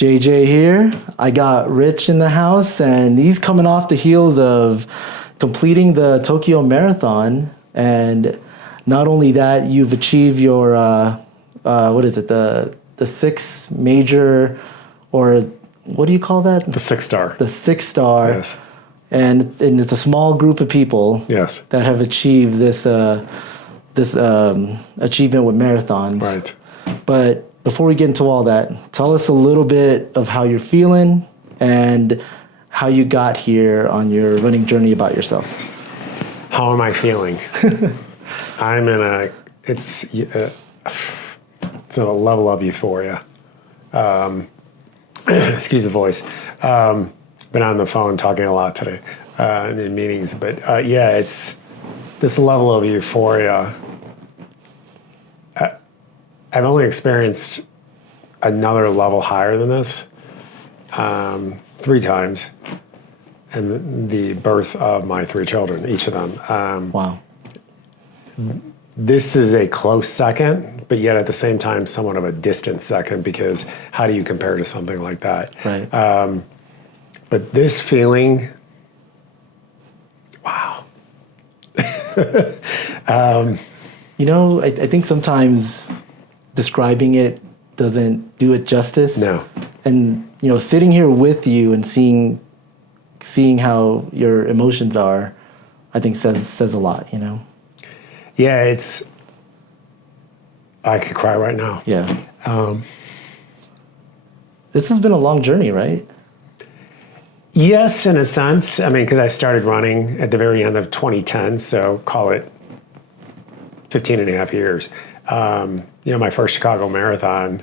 JJ here. I got Rich in the house, and he's coming off the heels of completing the Tokyo Marathon. And not only that, you've achieved your, the six major, or what do you call that? The 6-star. The 6-star. Yes. And it's a small group of people. Yes. That have achieved this achievement with marathons. Right. But before we get into all that, tell us a little bit of how you're feeling and how you got here on your running journey about yourself. How am I feeling? I'm in it's a level of euphoria. Excuse the voice. Been on the phone talking a lot today in meetings, but it's this level of euphoria. I've only experienced another level higher than this 3 times, and the birth of my 3 children, each of them. Wow. This is a close second, but yet at the same time, somewhat of a distant second, because how do you compare to something like that? Right. But this feeling, wow. I think sometimes describing it doesn't do it justice. No. And, sitting here with you and seeing how your emotions are, I think says a lot, Yeah, I could cry right now. Yeah. This has been a long journey, right? Yes, in a sense. I mean, because I started running at the very end of 2010, so call it 15 and a half years. My first Chicago Marathon,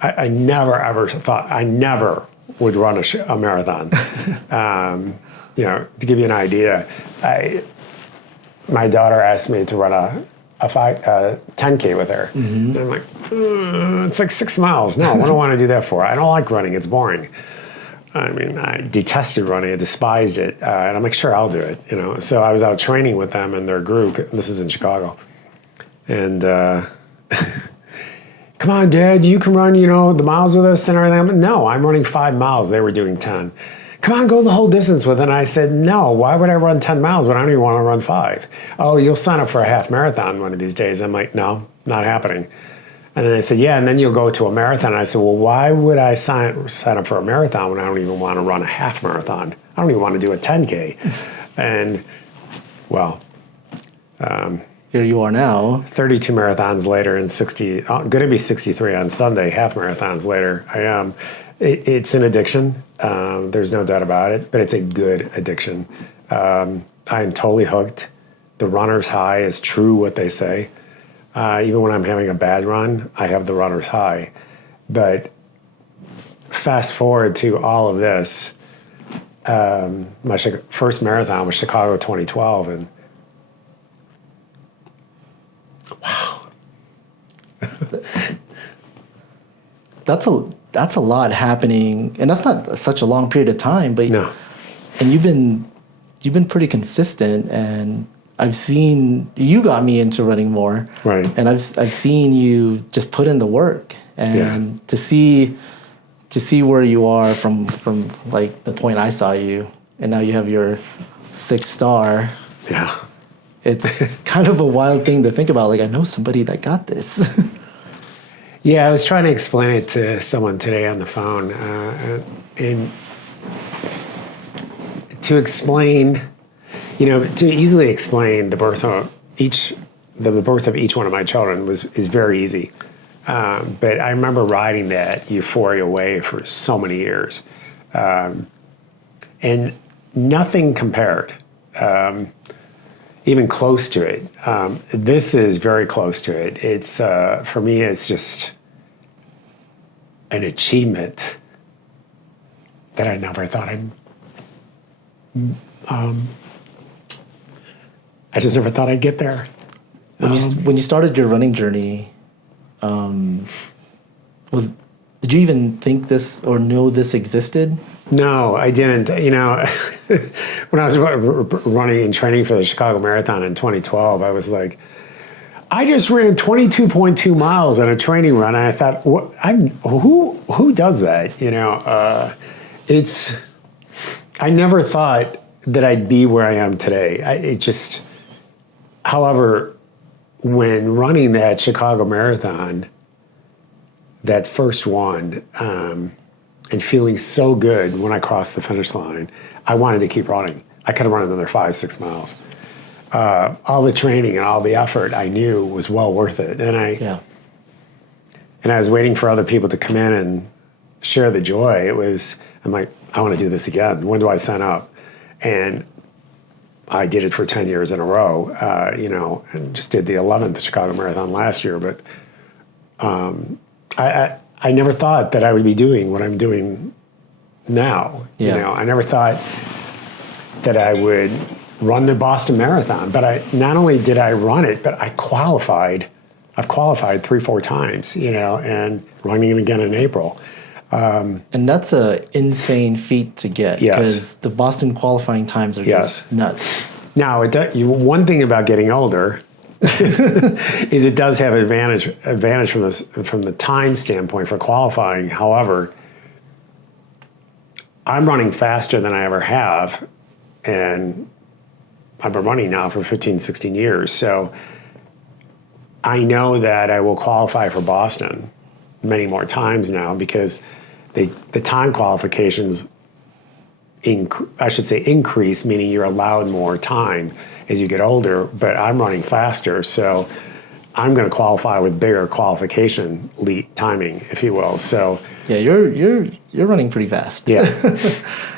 I never, ever thought I never would run a marathon. To give you an idea, my daughter asked me to run a 10K with her. Mm-hmm. And I'm like, it's like 6 miles. No, what do I want to do that for? I don't like running. It's boring. I mean, I detested running. I despised it. And I'm like, sure, I'll do it. So I was out training with them in their group. This is in Chicago. And come on, Dad, you can run, the miles with us and everything. No, I'm running 5 miles. They were doing 10. Come on, go the whole distance with it. And I said, no, why would I run 10 miles when I don't even want to run 5? Oh, you'll sign up for a half marathon one of these days. I'm like, no, not happening. And then they said, yeah, and then you'll go to a marathon. And I said, well, why would I sign up for a marathon when I don't even want to run a half marathon? I don't even want to do a 10K. And, well, here you are now. 32 marathons later and going to be 63 on Sunday, half marathons later, I am. It's an addiction. There's no doubt about it, but it's a good addiction. I am totally hooked. The runner's high is true what they say. Even when I'm having a bad run, I have the runner's high. But fast forward to all of this, my first marathon was Chicago 2012, and wow. That's a lot happening, and that's not such a long period of time, but no. And you've been pretty consistent, and I've seen you got me into running more, right? And I've seen you just put in the work, and to see where you are from like the point I saw you, and now you have your 6-star. Yeah, it's kind of a wild thing to think about. Like, I know somebody that got this. Yeah, I was trying to explain it to someone today on the phone, and to explain, to easily explain the birth of each one of my children is very easy. But I remember riding that euphoria wave for so many years, and nothing compared, even close to it. This is very close to it. It's for me, it's just an achievement that I never thought I just never thought I'd get there. When you started your running journey, did you even think this or know this existed? No, I didn't. When I was running and training for the Chicago Marathon in 2012, I was like, I just ran 22.2 miles on a training run, and I thought, who does that? You know, I never thought that I'd be where I am today. However, when running that Chicago Marathon, that first one, and feeling so good when I crossed the finish line, I wanted to keep running. I could have run another 5-6 miles. All the training and all the effort I knew was well worth it. And I was waiting for other people to come in and share the joy. I'm like, I want to do this again. When do I sign up? And I did it for 10 years in a row, and just did the 11th Chicago Marathon last year. But I never thought that I would be doing what I'm doing now. Yeah. You know, I never thought that I would run the Boston Marathon. But not only did I run it, but I qualified. I've qualified 3-4 times, and running it again in April. And that's a insane feat to get, because the Boston qualifying times are just nuts. Now, one thing about getting older is it does have advantage from the time standpoint for qualifying. However, I'm running faster than I ever have, and I've been running now for 15, 16 years. So I know that I will qualify for Boston many more times now, because the time qualifications, increase, meaning you're allowed more time as you get older, but I'm running faster, so I'm going to qualify with bigger qualification timing, if you will. So yeah, you're running pretty fast. Yeah.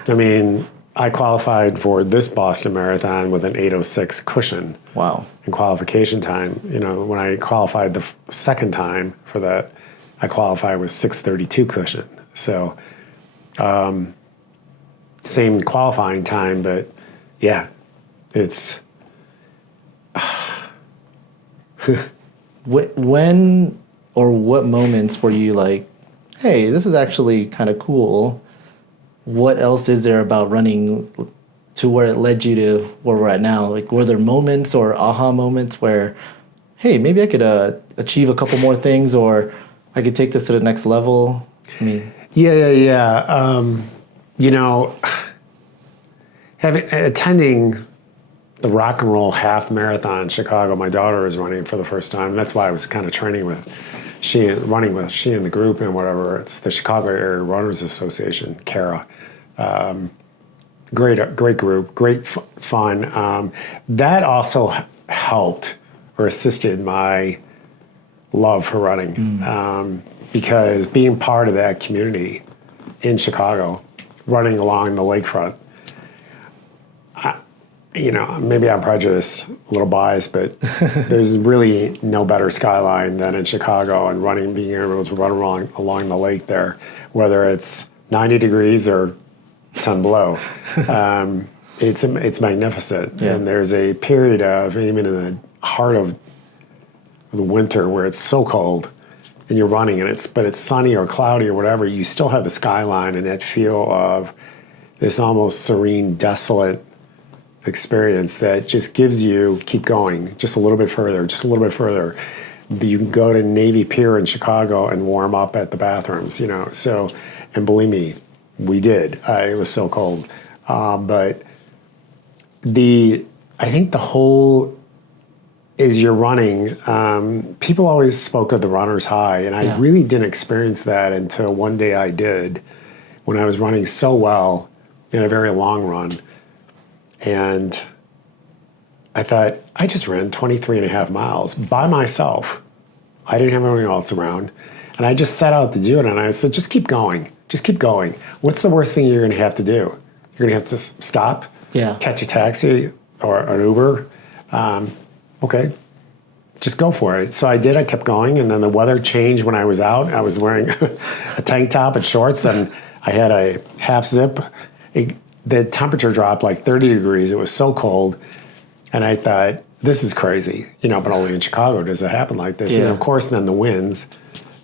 I mean, I qualified for this Boston Marathon with an 8:06 cushion. Wow. In qualification time. When I qualified the second time for that, I qualified with 6:32 cushion. So, same qualifying time, but yeah, it's. When or what moments were you like, hey, this is actually kind of cool? What else is there about running to where it led you to where we're at now? Like, were there moments or aha moments where, hey, maybe I could achieve a couple more things, or I could take this to the next level? I mean, attending the Rock and Roll Half Marathon in Chicago, my daughter was running for the first time. And that's why I was kind of training with she and the group and whatever. It's the Chicago Area Runners Association, CARA. Great group, great fun. That also helped or assisted my love for running, because being part of that community in Chicago, running along the lakefront, maybe I'm prejudiced, a little biased, but there's really no better skyline than in Chicago, and being able to run along the lake there, whether it's 90 degrees or 10 below. It's magnificent. Yeah. And there's a period of, even in the heart of the winter, where it's so cold and you're running, but it's sunny or cloudy or whatever, you still have the skyline and that feel of this almost serene, desolate experience that just gives you, keep going, just a little bit further, just a little bit further. You can go to Navy Pier in Chicago and warm up at the bathrooms, so, and believe me, we did. It was so cold. But I think the whole, as you're running, people always spoke of the runner's high, and I really didn't experience that until one day I did, when I was running so well in a very long run. And I thought, I just ran 23.5 miles by myself. I didn't have anyone else around. And I just set out to do it. And I said, just keep going. Just keep going. What's the worst thing you're going to have to do? You're going to have to stop, catch a taxi or an Uber. Okay, just go for it. So I did. I kept going. And then the weather changed when I was out. I was wearing a tank top and shorts, and I had a half zip. The temperature dropped like 30 degrees. It was so cold. And I thought, this is crazy, but only in Chicago does it happen like this. Yeah. And of course, then the winds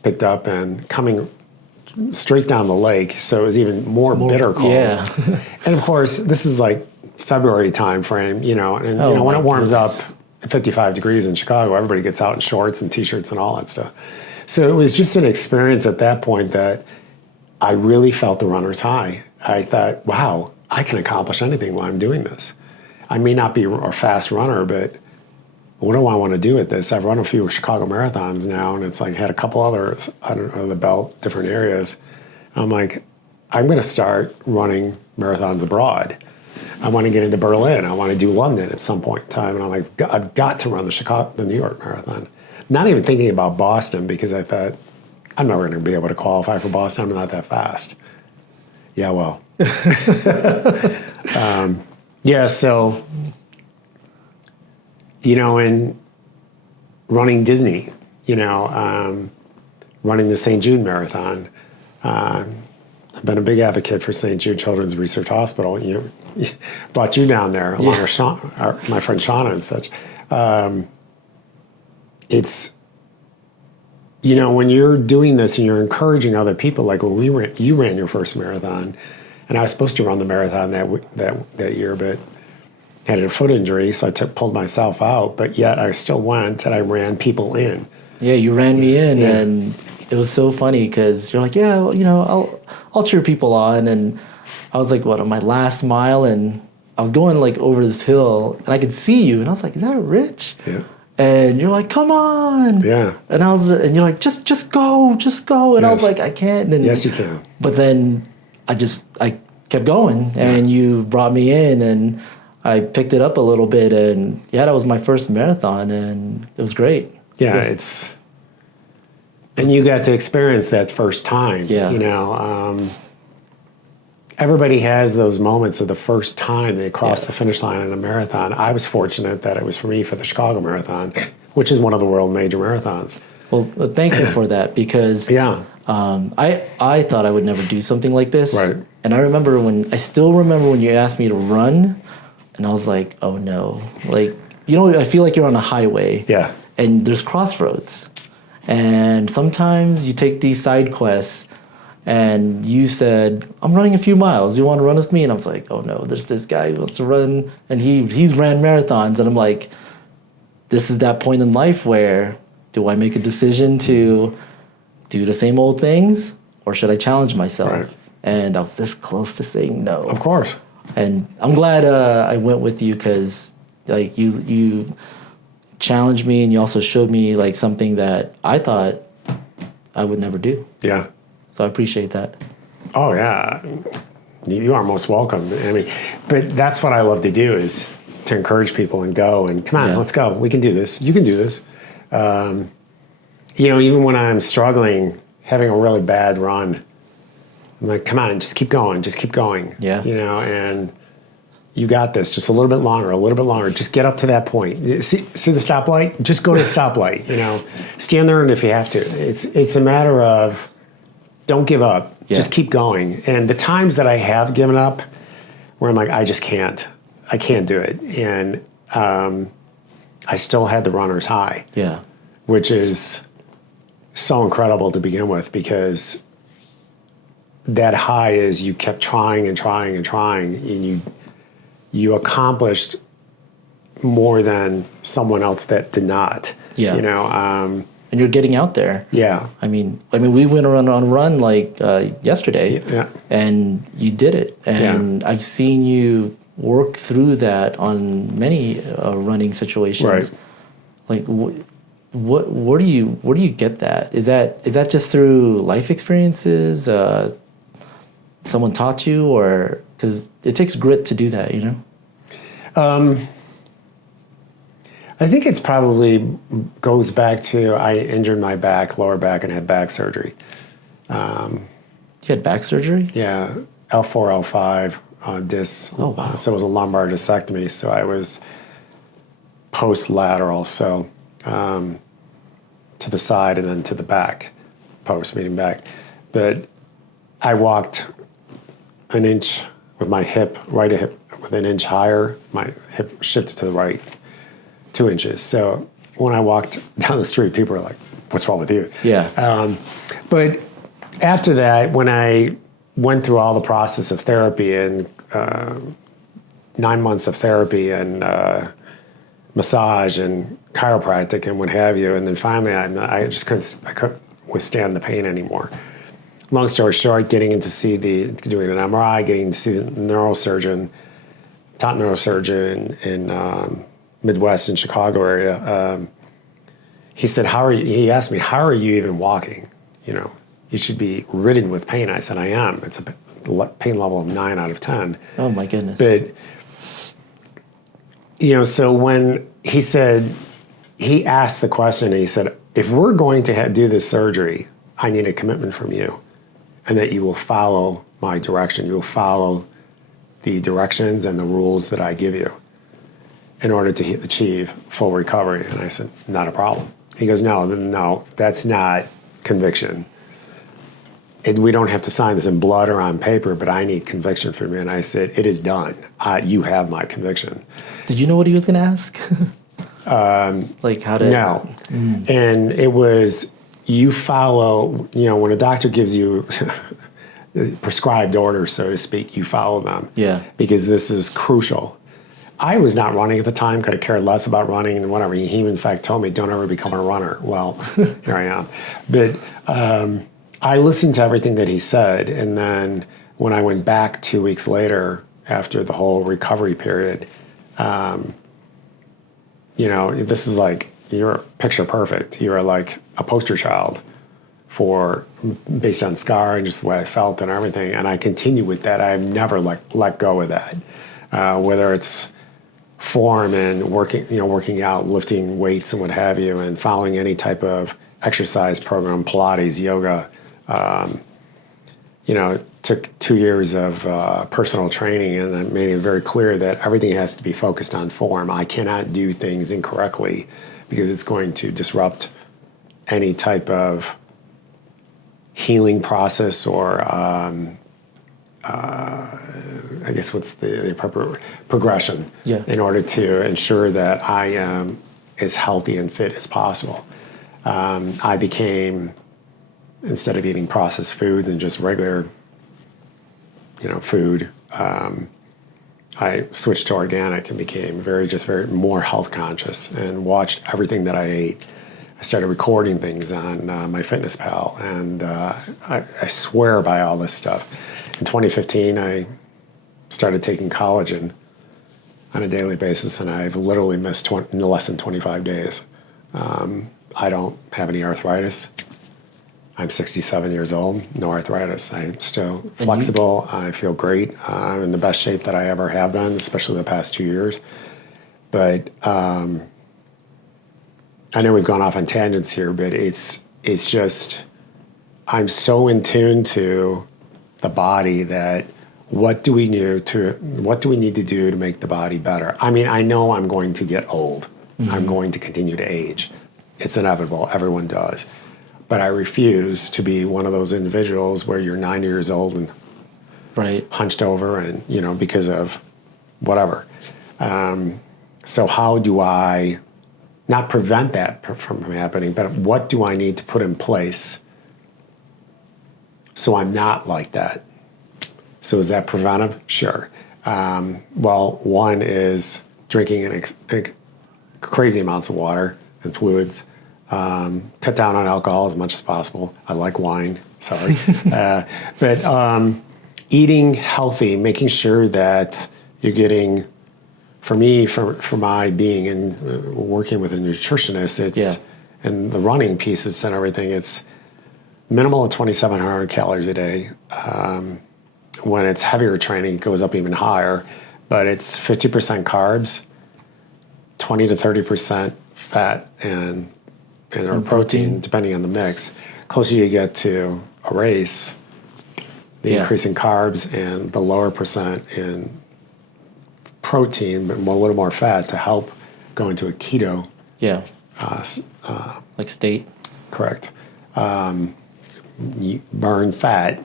picked up and coming straight down the lake. So it was even more bitter cold. Yeah. And of course, this is like February time frame, and when it warms up 55 degrees in Chicago. Everybody gets out in shorts and T-shirts and all that stuff. So it was just an experience at that point that I really felt the runner's high. I thought, wow, I can accomplish anything while I'm doing this. I may not be a fast runner, but what do I want to do with this? I've run a few Chicago marathons now, and it's like had a couple others under the belt, different areas. I'm like, I'm going to start running marathons abroad. I want to get into Berlin. I want to do London at some point in time. And I'm like, I've got to run the New York Marathon. Not even thinking about Boston, because I thought, I'm never going to be able to qualify for Boston. I'm not that fast. Yeah, well. Yeah, so, in running Disney, running the St. Jude Marathon, I've been a big advocate for St. Jude Children's Research Hospital. Brought you down there, along with my friend Shauna and such. It's, when you're doing this and you're encouraging other people, like when you ran your first marathon, and I was supposed to run the marathon that year, but had a foot injury, so I pulled myself out. But yet I still went and I ran people in. Yeah, you ran me in, and it was so funny because you're like, yeah, well, I'll cheer people on, and I was like, on my last mile, and I was going like over this hill, and I could see you, and I was like, is that Rich? Yeah. And you're like, come on. Yeah. And you're like, just go. And yes. I was like, I can't. And, yes, you can. But then I kept going, and you brought me in, and I picked it up a little bit, and that was my first marathon, and it was great. Yeah, and you got to experience that first time. Yeah. Everybody has those moments of the first time they cross the finish line in a marathon. I was fortunate that it was for me for the Chicago Marathon, which is one of the world major marathons. Well, thank you for that, because I thought I would never do something like this. Right. And I still remember when you asked me to run, and I was like, oh no. Like, I feel like you're on a highway. Yeah. And there's crossroads. And sometimes you take these side quests, and you said, I'm running a few miles. You want to run with me? And I was like, oh no, there's this guy who wants to run, and he's ran marathons. And I'm like, this is that point in life where, do I make a decision to do the same old things, or should I challenge myself? Right. And I was this close to saying no. Of course. And I'm glad I went with you, because like you challenged me, and you also showed me like something that I thought I would never do. Yeah. So I appreciate that. Oh yeah, you are most welcome. I mean, but that's what I love to do, is to encourage people and go and come on, let's go. We can do this. You can do this. Even when I'm struggling, having a really bad run, I'm like, come on, just keep going. Yeah. And you got this. Just a little bit longer. Just get up to that point. See the stoplight? Just go to the stoplight. Stand there, and if you have to, it's a matter of, don't give up. Yeah. Just keep going. And the times that I have given up, where I'm like, I just can't. I can't do it. And I still had the runner's high. Yeah. Which is so incredible to begin with, because that high is you kept trying, and you accomplished more than someone else that did not. Yeah. And you're getting out there. Yeah. I mean, we went on a run like yesterday, and you did it. And I've seen you work through that on many running situations. Right. Like, where do you get that? Is that just through life experiences? Someone taught you, or because it takes grit to do that, I think it's probably goes back to, I injured my lower back, and had back surgery. You had back surgery? Yeah, L4, L5 discs. Oh, wow. So it was a lumbar discectomy. So I was post-lateral, so to the side and then to the back, meaning back. But I walked an inch with my right hip with an inch higher. My hip shifted to the right 2 inches. So when I walked down the street, people were like, what's wrong with you? Yeah. But after that, when I went through all the process of therapy and 9 months of therapy and massage and chiropractic and what have you. And then finally, I just couldn't withstand the pain anymore. Long story short, doing an MRI, getting to see the neurosurgeon, top neurosurgeon in Midwest and Chicago area. He said, he asked me, how are you even walking? You should be ridden with pain. I said, I am. It's a pain level of 9 out of 10. Oh my goodness. But, so when he asked the question, he said, if we're going to do this surgery, I need a commitment from you, and that you will follow my direction. You will follow the directions and the rules that I give you in order to achieve full recovery. And I said, not a problem. He goes, no, that's not conviction. And we don't have to sign this in blood or on paper, but I need conviction from you. And I said, it is done. You have my conviction. Did you know what he was going to ask? Like how to... No. And it was, you follow, when a doctor gives you prescribed orders, so to speak, you follow them. Yeah. Because this is crucial. I was not running at the time, could have cared less about running and whatever. He in fact told me, don't ever become a runner. Well, here I am. But I listened to everything that he said. And then when I went back 2 weeks later, after the whole recovery period, this is like, you're picture perfect. You're like a poster child based on scar and just the way I felt and everything. And I continue with that. I've never let go of that. Whether it's form and working out, lifting weights and what have you, and following any type of exercise program, Pilates, yoga. It took 2 years of personal training, and I made it very clear that everything has to be focused on form. I cannot do things incorrectly because it's going to disrupt any type of healing process or I guess what's the appropriate progression in order to ensure that I am as healthy and fit as possible. I became, instead of eating processed foods and just regular, food, I switched to organic and became very more health conscious and watched everything that I ate. I started recording things on MyFitnessPal, and I swear by all this stuff. In 2015, I started taking collagen on a daily basis, and I've literally missed less than 25 days. I don't have any arthritis. I'm 67 years old, no arthritis. I'm still flexible. I feel great. I'm in the best shape that I ever have been, especially the past 2 years. But I know we've gone off on tangents here, but it's just, I'm so in tune to the body that what do we need to do to make the body better? I mean, I know I'm going to get old. Mm-hmm. I'm going to continue to age. It's inevitable. Everyone does. But I refuse to be one of those individuals where you're 90 years old and hunched over and, because of whatever. So how do I not prevent that from happening, but what do I need to put in place so I'm not like that? So is that preventive? Sure. Well, one is drinking crazy amounts of water and fluids. Cut down on alcohol as much as possible. I like wine, sorry. But eating healthy, making sure that you're getting, for me, for my being and working with a nutritionist, and the running pieces and everything, it's minimal of 2,700 calories a day. When it's heavier training, it goes up even higher, but it's 50% carbs, 20 to 30% fat, and protein, depending on the mix. Closer you get to a race, the increase in carbs and the lower percent in protein, but a little more fat to help go into a keto. Like state. Correct. You burn fat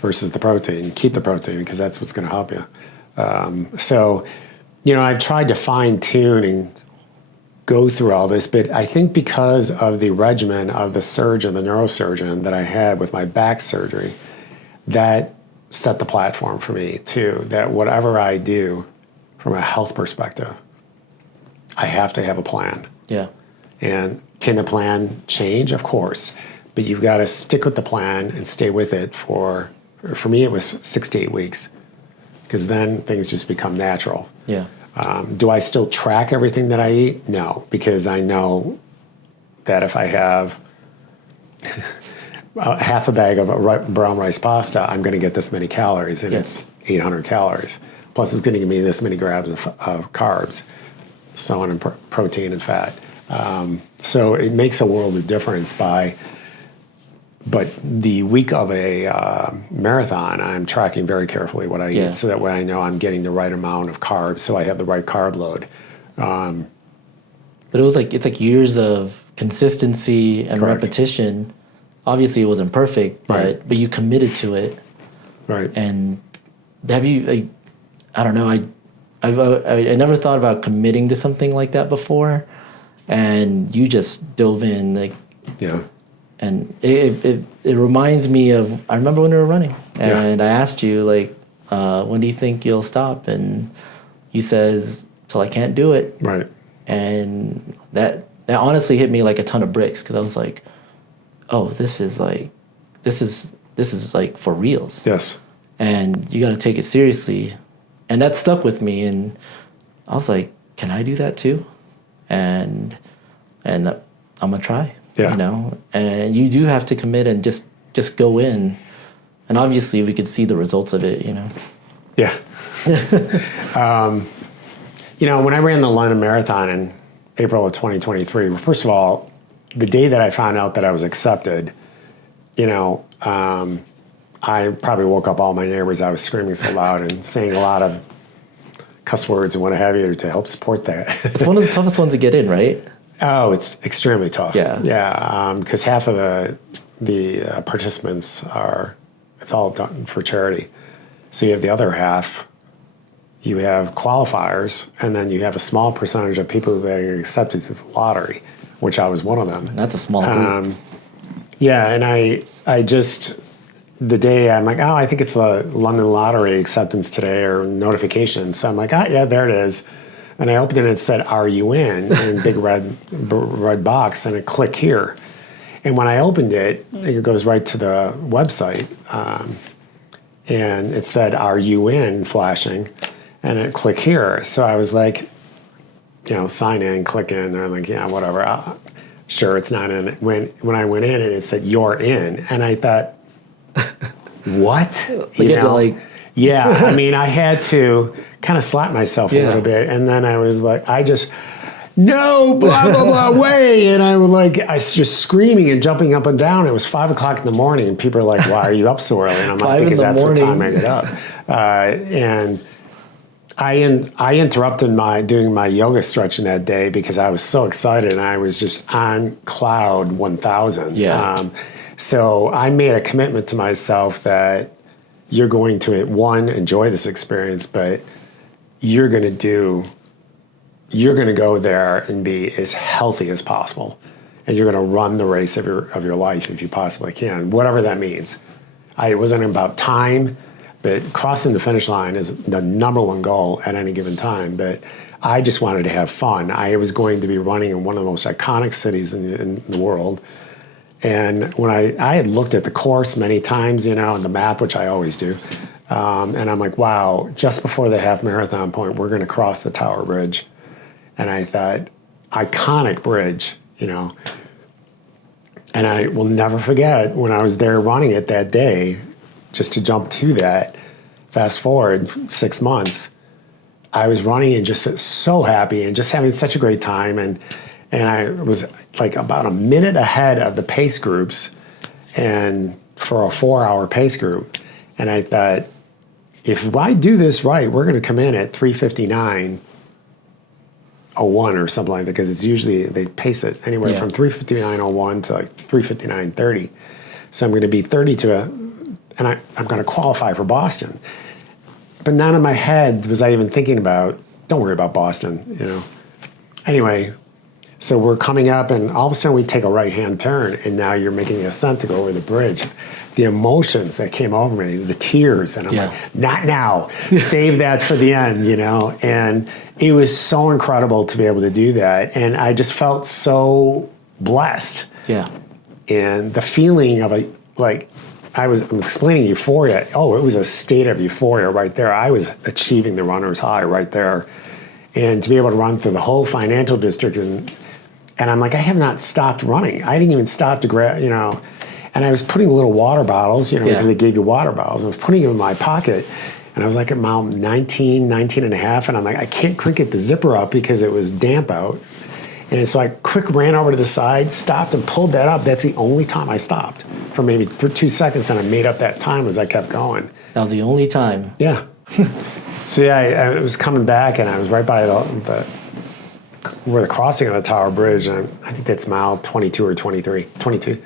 versus the protein. Keep the protein because that's what's going to help you. So, I've tried to fine tune and go through all this, but I think because of the regimen of the neurosurgeon that I had with my back surgery, that set the platform for me too, that whatever I do from a health perspective I have to have a plan. Yeah. And can the plan change? Of course. But you've got to stick with the plan and stay with it for me, it was 6 to 8 weeks, because then things just become natural. Yeah. Do I still track everything that I eat? No, because I know that if I have half a bag of brown rice pasta, I'm going to get this many calories, and Yes. it's 800 calories. Plus, it's going to give me this many grams of carbs, so on, and protein and fat. So it makes a world of difference but the week of a marathon, I'm tracking very carefully what I Yeah. eat, so that way I know I'm getting the right amount of carbs, so I have the right carb load. But it's like years of consistency and Correct. repetition. Obviously, it wasn't perfect, Right. but you committed to it. Right. And have you? I don't know. I never thought about committing to something like that before, and you just dove in like. Yeah. And it reminds me of, I remember when we were running, and I asked you, like, when do you think you'll stop? And you says, till I can't do it. Right. And that honestly hit me like a ton of bricks, because I was like, oh, this is like for reals. Yes. And you got to take it seriously. And that stuck with me. And I was like, can I do that too? And I'm going to try. Yeah. You know, and you do have to commit and just go in, and obviously we could see the results of it. You know. Yeah. When I ran the London Marathon in April of 2023, first of all, the day that I found out that I was accepted, I probably woke up all my neighbors. I was screaming so loud and saying a lot of cuss words and what have you to help support that. It's one of the toughest ones to get in, right? Oh, it's extremely tough. Yeah. Yeah, because half of the participants it's all done for charity. So you have the other half, you have qualifiers, and then you have a small percentage of people that are accepted to the lottery, which I was one of them. That's a small group. Yeah, and I just, the day I'm like, oh, I think it's the London Lottery acceptance today or notification. So I'm like, yeah, there it is. And I opened it and it said, are you in a big red box, and I click here. And when I opened it, it goes right to the website. And it said, are you in, flashing. And I click here. So I was like, sign in, click in. They're like, yeah, whatever. Sure, it's not in. When I went in and it said, you're in. And I thought, what? Yeah, I mean, I had to kind of slap myself a little bit. And then I was like, no, blah, blah, blah, way. And I was just screaming and jumping up and down. It was 5 o'clock in the morning, and people are like, why are you up so early? And I'm like, because that's what time I get up. And I interrupted doing my yoga stretching that day because I was so excited, and I was just on cloud 1,000. Yeah. So I made a commitment to myself that you're going to, one, enjoy this experience, but you're going to go there and be as healthy as possible, and you're going to run the race of your life if you possibly can, whatever that means. It wasn't about time, but crossing the finish line is the number one goal at any given time. But I just wanted to have fun. I was going to be running in one of the most iconic cities in the world. And when I had looked at the course many times, on the map, which I always do, and I'm like, wow, just before the half marathon point, we're going to cross the Tower Bridge. And I thought, iconic bridge, And I will never forget when I was there running it that day, just to jump to that, fast forward 6 months, I was running and just so happy and just having such a great time. And I was like about a minute ahead of the pace groups, and for a 4-hour pace group. And I thought, if I do this right, we're going to come in at 3:59.01 or something like that, because it's usually, they pace it anywhere from 3:59.01 to like 3:59.30. So I'm going to be 30 and I'm going to qualify for Boston. But none of my head was I even thinking about, don't worry about Boston, Anyway, So we're coming up, and all of a sudden we take a right-hand turn, and now you're making the ascent to go over the bridge. The emotions that came over me, the tears, and I'm like, not now. Save that for the end, you know? And it was so incredible to be able to do that. And I just felt so blessed. Yeah. And the feeling of I'm explaining euphoria. Oh, it was a state of euphoria right there. I was achieving the runner's high right there. And to be able to run through the whole financial district, and I'm like, I have not stopped running. I didn't even stop to grab, you know. And I was putting little water bottles, you know, because they gave you water bottles. I was putting them in my pocket. And I was like at mile 19 and a half. And I'm like, I can't get the zipper up because it was damp out. And so I quick ran over to the side, stopped and pulled that up. That's the only time I stopped for maybe 2 seconds. And I made up that time as I kept going. That was the only time. Yeah. So yeah, I was coming back, and I was right by where the crossing of the Tower Bridge. And I think that's mile 22 or 23, 22.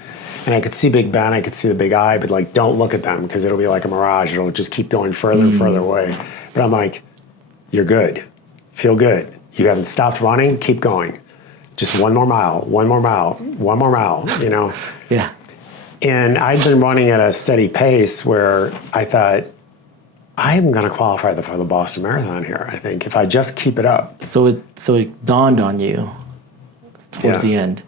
And I could see Big Ben, I could see the Big Eye, but like, don't look at them because it'll be like a mirage. It'll just keep going further and further away. But I'm like, you're good. Feel good. You haven't stopped running. Keep going. Just one more mile, one more mile, one more mile, you know? Yeah. And I'd been running at a steady pace where I thought, I am going to qualify for the Boston Marathon here, I think, if I just keep it up. So it dawned on you towards the end.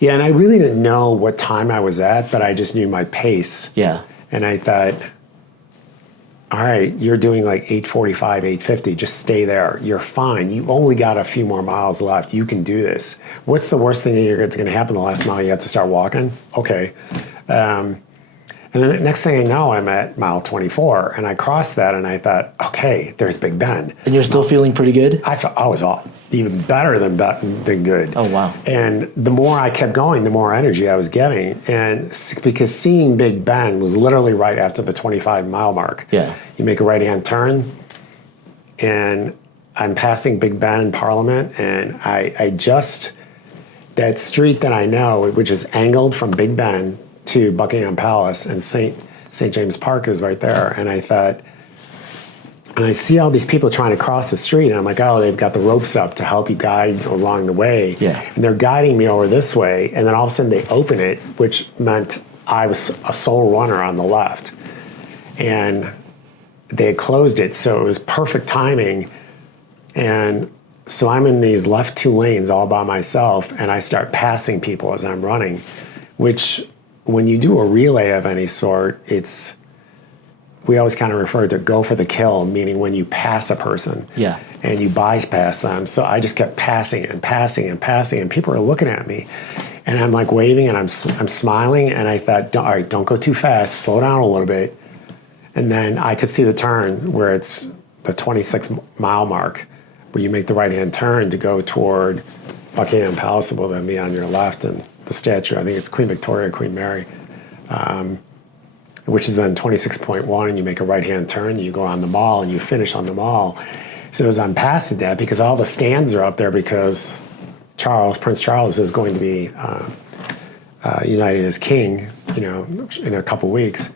Yeah, and I really didn't know what time I was at, but I just knew my pace. Yeah. And I thought, all right, you're doing like 8:45, 8:50. Just stay there. You're fine. You only got a few more miles left. You can do this. What's the worst thing that's going to happen the last mile? You have to start walking? Okay. And then the next thing I know, I'm at mile 24, and I crossed that, and I thought, okay, there's Big Ben. And you're still feeling pretty good? I was even better than good. Oh, wow. And the more I kept going, the more energy I was getting. And because seeing Big Ben was literally right after the 25-mile mark. Yeah. You make a right-hand turn, and I'm passing Big Ben in Parliament, and I just, that street that I know, which is angled from Big Ben to Buckingham Palace, and St. James Park is right there. And I thought, and I see all these people trying to cross the street, and I'm like, oh, they've got the ropes up to help you guide along the way. Yeah. And they're guiding me over this way, and then all of a sudden they open it, which meant I was a sole runner on the left. And they had closed it, so it was perfect timing. And so I'm in these left 2 lanes all by myself, and I start passing people as I'm running, which when you do a relay of any sort, we always kind of refer to go for the kill, meaning when you pass a person and you bypass them. So I just kept passing and passing and passing, and people are looking at me, and I'm like waving, and I'm smiling, and I thought, all right, don't go too fast, slow down a little bit. And then I could see the turn where it's the 26-mile mark, where you make the right-hand turn to go toward Buckingham Palace will then be on your left, and the statue, I think it's Queen Victoria, Queen Mary, which is on 26.1, and you make a right-hand turn, you go on the Mall, and you finish on the Mall. So as I'm passing that, because all the stands are up there, because Prince Charles is going to be united as king, you know, in a couple weeks.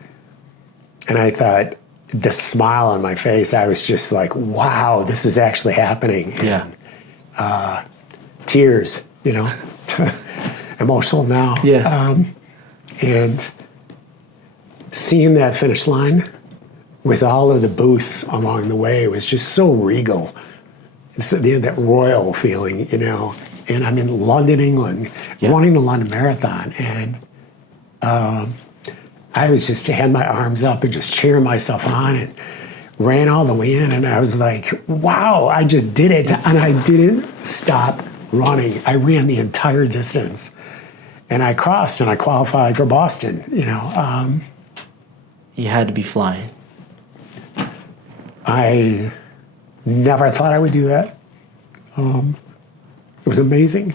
And I thought, the smile on my face, I was just like, wow, this is actually happening. Yeah. And, tears, you know, emotional now. Yeah. And seeing that finish line with all of the booths along the way was just so regal. It's that royal feeling, you know. And I'm in London, England, running the London Marathon. And I was just had my arms up and just cheering myself on, and ran all the way in. And I was like, wow, I just did it. And I didn't stop running. I ran the entire distance. And I crossed, and I qualified for Boston, you know. You had to be flying. I never thought I would do that. It was amazing.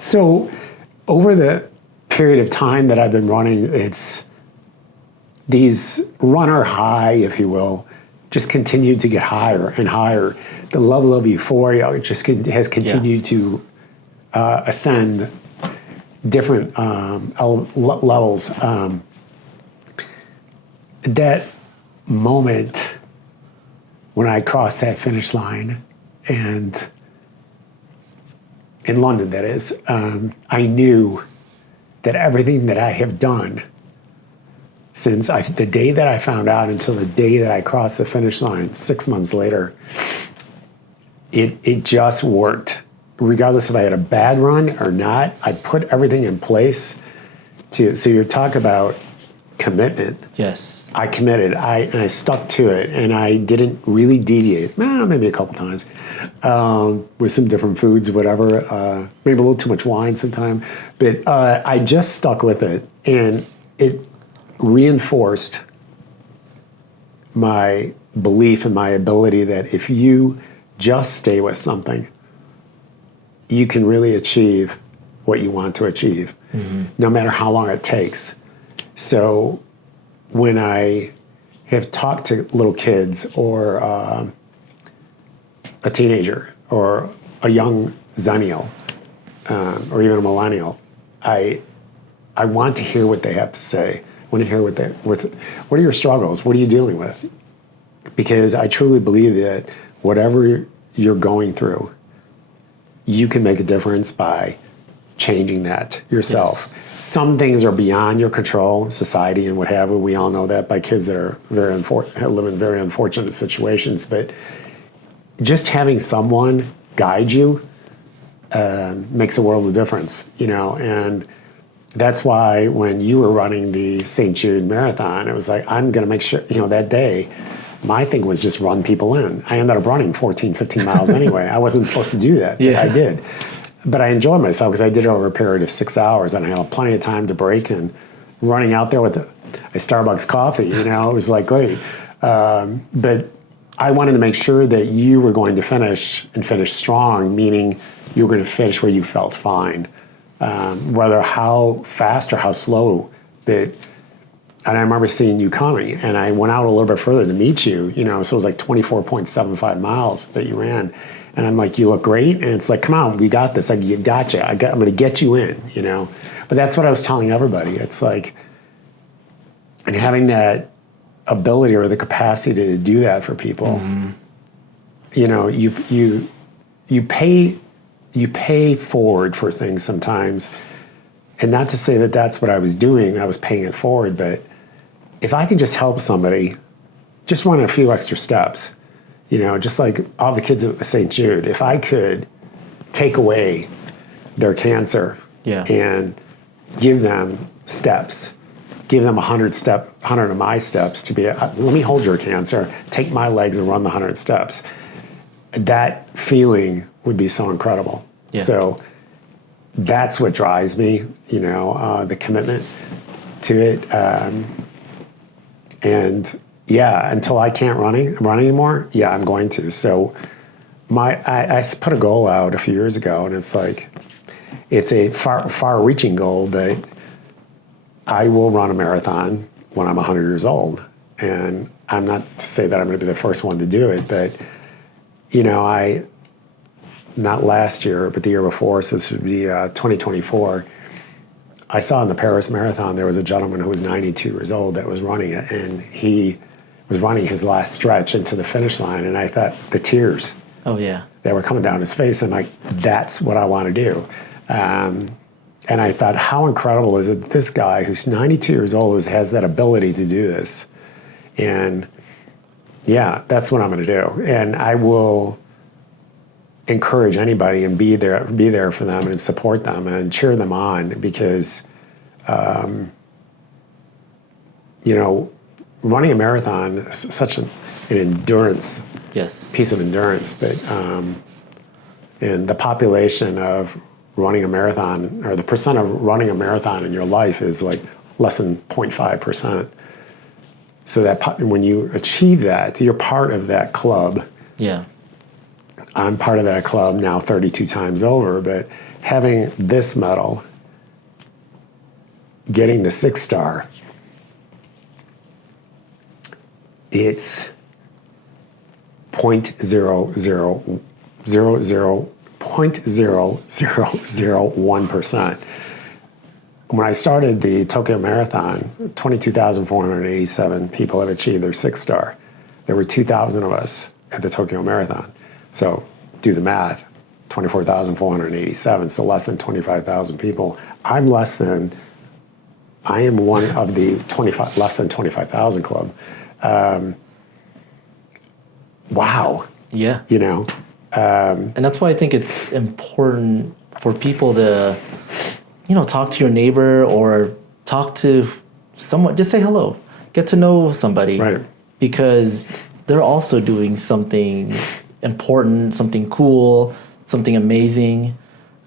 So over the period of time that I've been running, it's these runner high, if you will, just continued to get higher and higher. The level of euphoria just has continued to ascend different levels. That moment when I crossed that finish line, and in London, that is, I knew that everything that I have done since the day that I found out until the day that I crossed the finish line, 6 months later, it just worked. Regardless if I had a bad run or not, I put everything in place so you're talking about commitment. Yes. I committed, and I stuck to it, and I didn't really deviate. Maybe a couple times with some different foods, whatever. Maybe a little too much wine sometime, but I just stuck with it, and it reinforced my belief and my ability that if you just stay with something, you can really achieve what you want to achieve, no matter how long it takes. So when I have talked to little kids or a teenager or a young zennial or even a millennial, I want to hear what they have to say. I want to hear what are your struggles? What are you dealing with? Because I truly believe that whatever you're going through, you can make a difference by changing that yourself. Yes. Some things are beyond your control, society and what have you. We all know that by kids that are live in very unfortunate situations. But just having someone guide you makes a world of difference, And that's why when you were running the St. Jude Marathon, it was like, I'm going to make sure, that day, my thing was just run people in. I ended up running 14, 15 miles anyway. I wasn't supposed to do that, but I did. But I enjoyed myself because I did it over a period of 6 hours, and I had plenty of time to break, and running out there with a Starbucks coffee, it was like great. But I wanted to make sure that you were going to finish and finish strong, meaning you were going to finish where you felt fine, whether how fast or how slow. But and I remember seeing you coming, and I went out a little bit further to meet you, so it was like 24.75 miles that you ran. And I'm like, you look great. And it's like, come on, we got this. You gotcha. I'm going to get you in, But that's what I was telling everybody. It's like, and having that ability or the capacity to do that for people, you pay forward for things sometimes. And not to say that that's what I was doing. I was paying it forward. But if I can just help somebody, just run a few extra steps, just like all the kids at St. Jude, if I could take away their cancer and give them steps, give them 100 of my steps to be, let me hold your cancer, take my legs and run the 100 steps. That feeling would be so incredible. Yeah. So that's what drives me, the commitment to it. And until I can't run anymore, I'm going to. So I put a goal out a few years ago, and it's like, it's a far-reaching goal, but I will run a marathon when I'm 100 years old. And I'm not to say that I'm going to be the first one to do it, but, not last year, but the year before, so this would be 2024, I saw in the Paris Marathon, there was a gentleman who was 92 years old that was running it, and he was running his last stretch into the finish line, and I thought the tears that were coming down his face, I'm like, that's what I want to do. And I thought, how incredible is it this guy who's 92 years old has that ability to do this? And that's what I'm going to do. And I will encourage anybody and be there for them and support them and cheer them on, because running a marathon is such an endurance piece of endurance, but and the population of running a marathon, or the percent of running a marathon in your life, is like less than 0.5%. So that when you achieve that, you're part of that club. I'm part of that club now 32 times over, but having this medal, getting the 6-star, it's 0.000001%. When I started the Tokyo Marathon, 22,487 people have achieved their 6-star. There were 2,000 of us at the Tokyo Marathon. So do the math. 24,487, so less than 25,000 people. I am one of the less than 25,000 club. Wow. Yeah. You know? And that's why I think it's important for people to, you know, talk to your neighbor or talk to someone, just say hello, get to know somebody. Right. Because they're also doing something important, something cool, something amazing.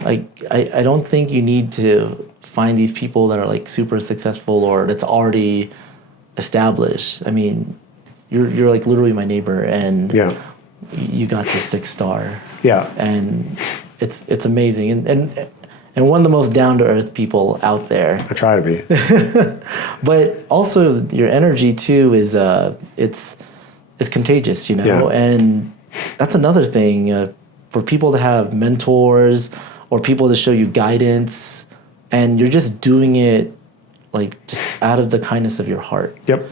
Like, I don't think you need to find these people that are like super successful or that's already established. I mean, you're like literally my neighbor, and you got your 6-star. Yeah. And it's amazing. And one of the most down to earth people out there. I try to be. But also your energy too is it's contagious, you know. Yeah. And that's another thing for people to have mentors or people to show you guidance, and you're just doing it like just out of the kindness of your heart. Yep.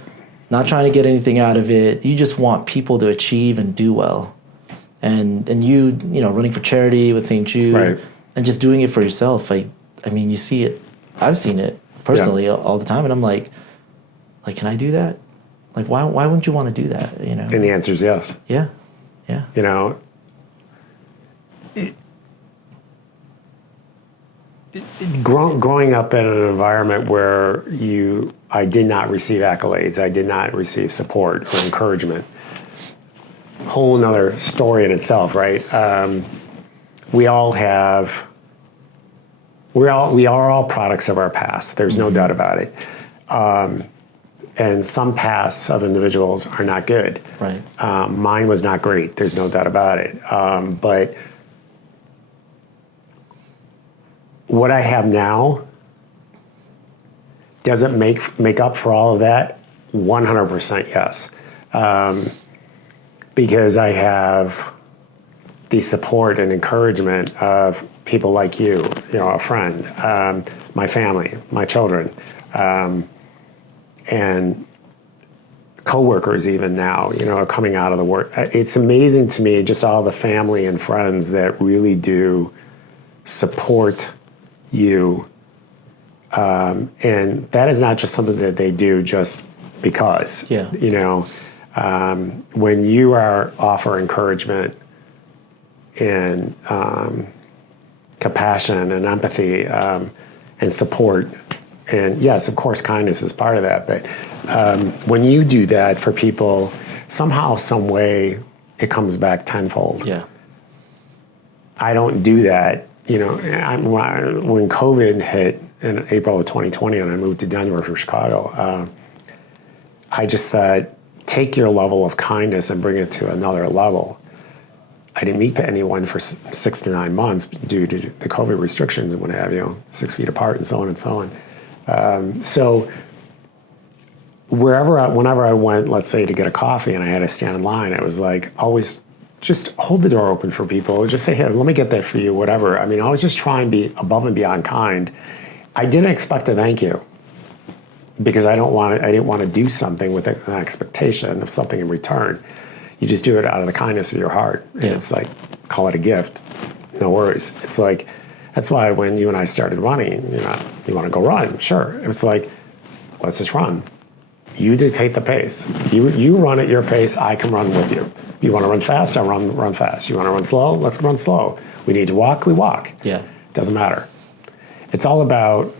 Not trying to get anything out of it. You just want people to achieve and do well. And you know, running for charity with St. Jude, right, and just doing it for yourself. I mean, you see it. I've seen it personally all the time, and I'm like, can I do that? Like, why wouldn't you want to do that? You know. And the answer is yes. Yeah. Yeah. You know, growing up in an environment where I did not receive accolades, I did not receive support or encouragement. Whole nother story in itself, right? We are all products of our past. There's no doubt about it. And some pasts of individuals are not good. Right. Mine was not great. There's no doubt about it. But what I have now, does it make up for all of that? 100% yes. Because I have the support and encouragement of people like you know, a friend, my family, my children, and coworkers even now, you know, coming out of the work. It's amazing to me, just all the family and friends that really do support you. And that is not just something that they do just because, you know, when you offer encouragement and compassion and empathy and support, and yes, of course, kindness is part of that. But when you do that for people, somehow, some way, it comes back tenfold. Yeah. I don't do that. You know, when COVID hit in April of 2020 and I moved to Denver from Chicago, I just thought, take your level of kindness and bring it to another level. I didn't meet anyone for 6 to 9 months due to the COVID restrictions and what have you, 6 feet apart and so on and so on. So whenever I went, let's say, to get a coffee and I had to stand in line, it was like, always just hold the door open for people. Just say, hey, let me get that for you, whatever. I mean, I was just trying to be above and beyond kind. I didn't expect a thank you because I didn't want to do something with an expectation of something in return. You just do it out of the kindness of your heart. And it's like, call it a gift. No worries. It's like, that's why when you and I started running, you want to go run? Sure. It's like, let's just run. You dictate the pace. You run at your pace, I can run with you. You want to run fast, I run fast. You want to run slow, let's run slow. We need to walk, we walk. Yeah. Doesn't matter. It's all about,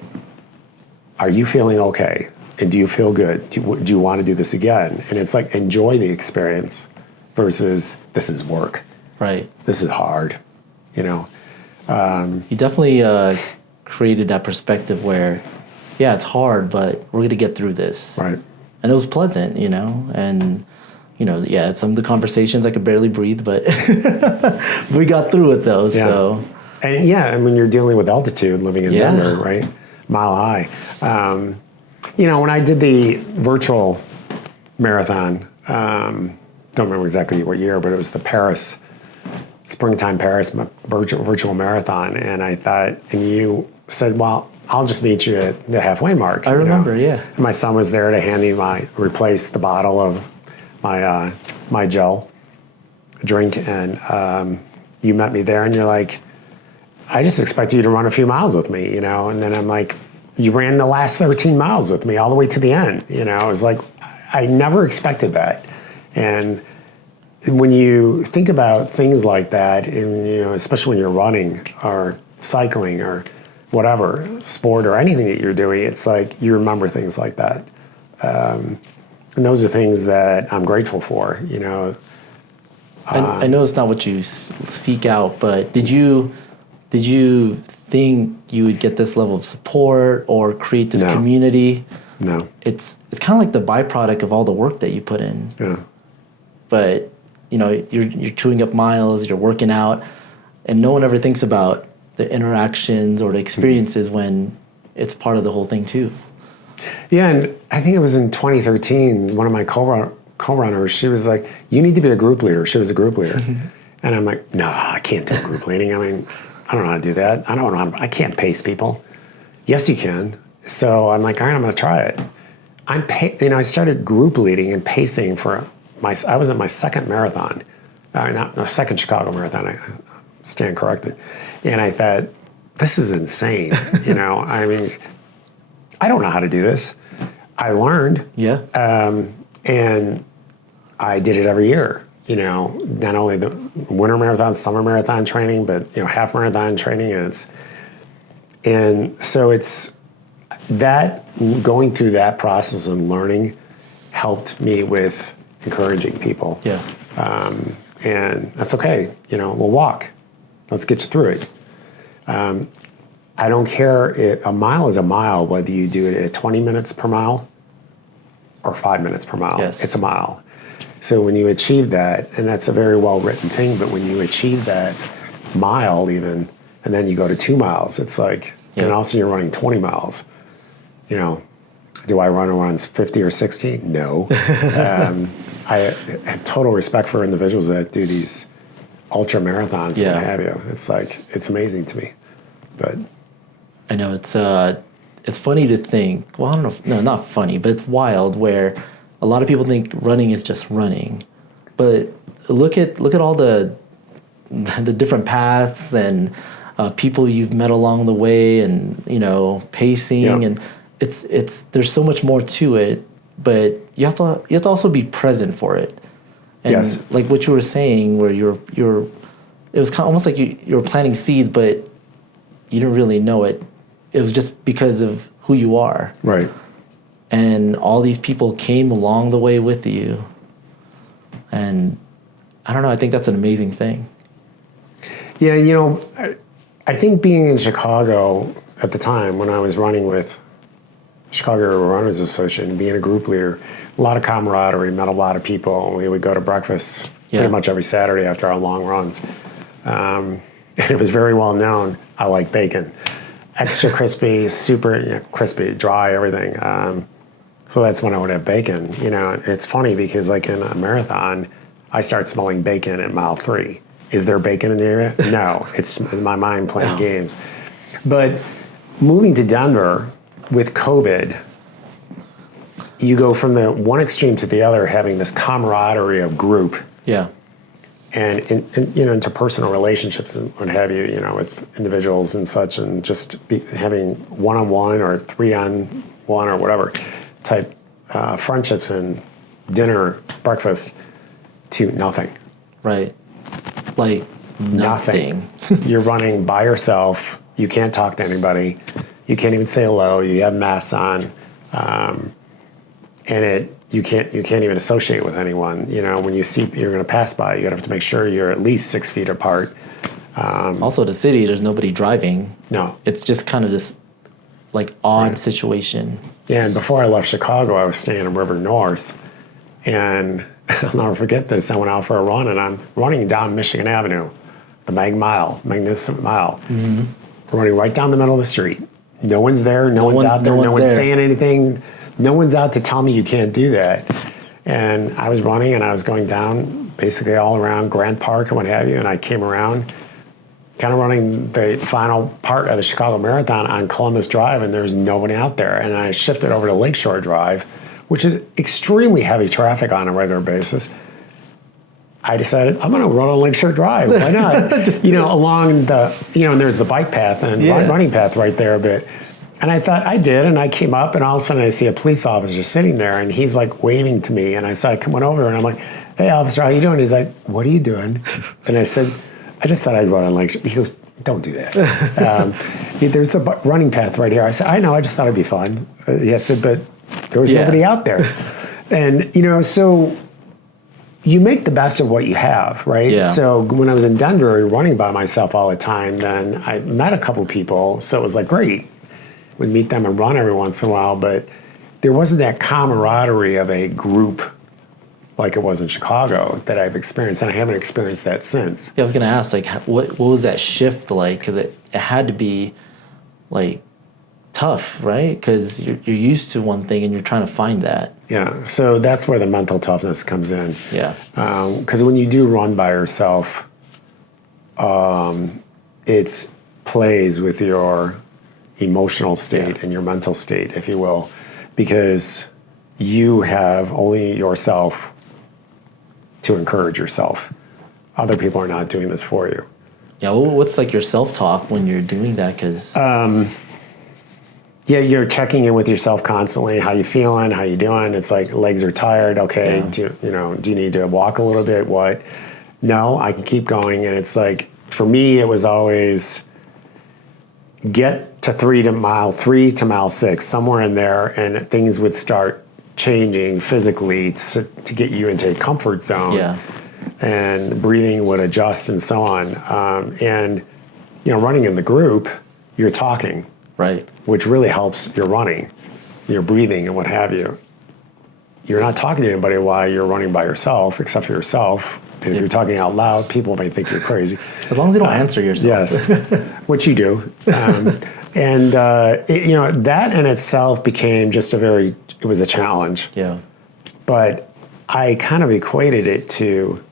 are you feeling okay? And do you feel good? Do you want to do this again? And it's like, enjoy the experience versus this is work. Right. This is hard, you know? You definitely created that perspective where, yeah, it's hard, but we're going to get through this. Right. And it was pleasant, you know, and, you know, yeah, some of the conversations I could barely breathe, but we got through it though, so. And when you're dealing with altitude, living in Denver, right, mile high. You know, when I did the virtual marathon, don't remember exactly what year, but it was the springtime Paris virtual marathon, and I thought, and you said, well, I'll just meet you at the halfway mark. I remember, yeah. And my son was there to hand me replace the bottle of my gel drink, and you met me there and you're like, I just expected you to run a few miles with me, you know? And then I'm like, you ran the last 13 miles with me all the way to the end, you know? I was like, I never expected that. And when you think about things like that, and, you know, especially when you're running or cycling or whatever, sport or anything that you're doing, it's like you remember things like that. And those are things that I'm grateful for, you know. I know it's not what you seek out, but did you think you would get this level of support or create this community? No. It's kind of like the byproduct of all the work that you put in. Yeah. But you know, you're chewing up miles, you're working out, and no one ever thinks about the interactions or the experiences when it's part of the whole thing too. Yeah, and I think it was in 2013, one of my co-runners, she was like, you need to be a group leader. She was a group leader. And I'm like, no, I can't do group leading. I mean, I don't know how to do that. I can't pace people. Yes, you can. So I'm like, all right, I'm going to try it. I started group leading and pacing I was at my second marathon, second Chicago marathon, I stand corrected. And I thought, this is insane. You know, I mean, I don't know how to do this. I learned. Yeah. And I did it every year. You know, not only the winter marathon, summer marathon training, but, you know, half marathon training. And so it's that, going through that process and learning helped me with encouraging people. Yeah. And that's okay. You know, we'll walk. Let's get you through it. I don't care. A mile is a mile, whether you do it at 20 minutes per mile or 5 minutes per mile. Yes. It's a mile. So when you achieve that, and that's a very well-written thing, but when you achieve that mile even, and then you go to 2 miles, it's like, and also you're running 20 miles. You know, do I run around 50 or 60? No. I have total respect for individuals that do these ultra marathons and what have you. It's like, it's amazing to me. But I know it's funny to think, well, I don't know, no, not funny, but it's wild where a lot of people think running is just running. But look at all the different paths and people you've met along the way, and, you know, pacing, and it's there's so much more to it, but you have to also be present for it. And like what you were saying, where it was kind of almost like you were planting seeds, but you didn't really know it. It was just because of who you are. Right. And all these people came along the way with you. And I don't know, I think that's an amazing thing. Yeah, you know, I think being in Chicago at the time when I was running with Chicago Runners Association, being a group leader, a lot of camaraderie, met a lot of people. We would go to breakfast pretty much every Saturday after our long runs. And it was very well known, I like bacon. Extra crispy, super crispy, dry, everything. So that's when I would have bacon. You know, it's funny because like in a marathon, I start smelling bacon at mile 3. Is there bacon in the area? No, it's in my mind playing games. But moving to Denver with COVID, you go from the one extreme to the other, having this camaraderie of group. Yeah. And you know, interpersonal relationships and what have you, you know, with individuals and such, and just having one-on-one or 3-on-1 or whatever type friendships and dinner, breakfast, to nothing. Right. Like nothing. You're running by yourself. You can't talk to anybody. You can't even say hello. You have masks on, and you can't even associate with anyone. You know, when you see you're going to pass by, you have to make sure you're at least 6 feet apart. Also, the city, there's nobody driving. No, it's just kind of this like odd situation. Yeah, and before I left Chicago, I was staying in River North, and I'll never forget this. I went out for a run, and I'm running down Michigan Avenue, the Magnificent Mile, running right down the middle of the street. No one's there. No one's out there. No one's saying anything. No one's out to tell me you can't do that. And I was running, and I was going down basically all around Grant Park and what have you, and I came around kind of running the final part of the Chicago Marathon on Columbus Drive, and there's nobody out there. And I shifted over to Lakeshore Drive, which is extremely heavy traffic on a regular basis. I decided I'm going to run on Lakeshore Drive. Why not? Along the, and there's the bike path and running path right there. And I thought I did, and I came up, and all of a sudden I see a police officer sitting there, and he's like waving to me, and I saw him went over, and I'm like, "Hey, officer, how you doing?" He's like, "What are you doing?" And I said, "I just thought I'd run on Lakeshore." He goes, "Don't do that. There's the running path right here." I said, "I know. I just thought it'd be fun." He said, "But there was nobody out there," and so. You make the best of what you have, right? Yeah. So when I was in Denver running by myself all the time, then I met a couple people. So it was like, great. We'd meet them and run every once in a while, but there wasn't that camaraderie of a group like it was in Chicago that I've experienced, and I haven't experienced that since. Yeah, I was going to ask, like, what was that shift like? Because it had to be, like, tough, right? Because you're used to one thing and you're trying to find that. Yeah, so that's where the mental toughness comes in. Yeah. Because when you do run by yourself, it plays with your emotional state and your mental state, if you will, because you have only yourself to encourage yourself. Other people are not doing this for you. Yeah, what's like your self-talk when you're doing that? Because yeah, you're checking in with yourself constantly. How you feeling? How you doing? It's like legs are tired. Okay, do you need to walk a little bit? What? No, I can keep going. And it's like, for me, it was always get to mile 6, somewhere in there, and things would start changing physically to get you into a comfort zone. Yeah. And breathing would adjust and so on. And running in the group, you're talking. Right. Which really helps your running, your breathing and what have you. You're not talking to anybody while you're running by yourself, except for yourself. And if you're talking out loud, people may think you're crazy. As long as you don't answer yourself. Yes, which you do. And that in itself became just it was a challenge. Yeah. But I kind of equated it to,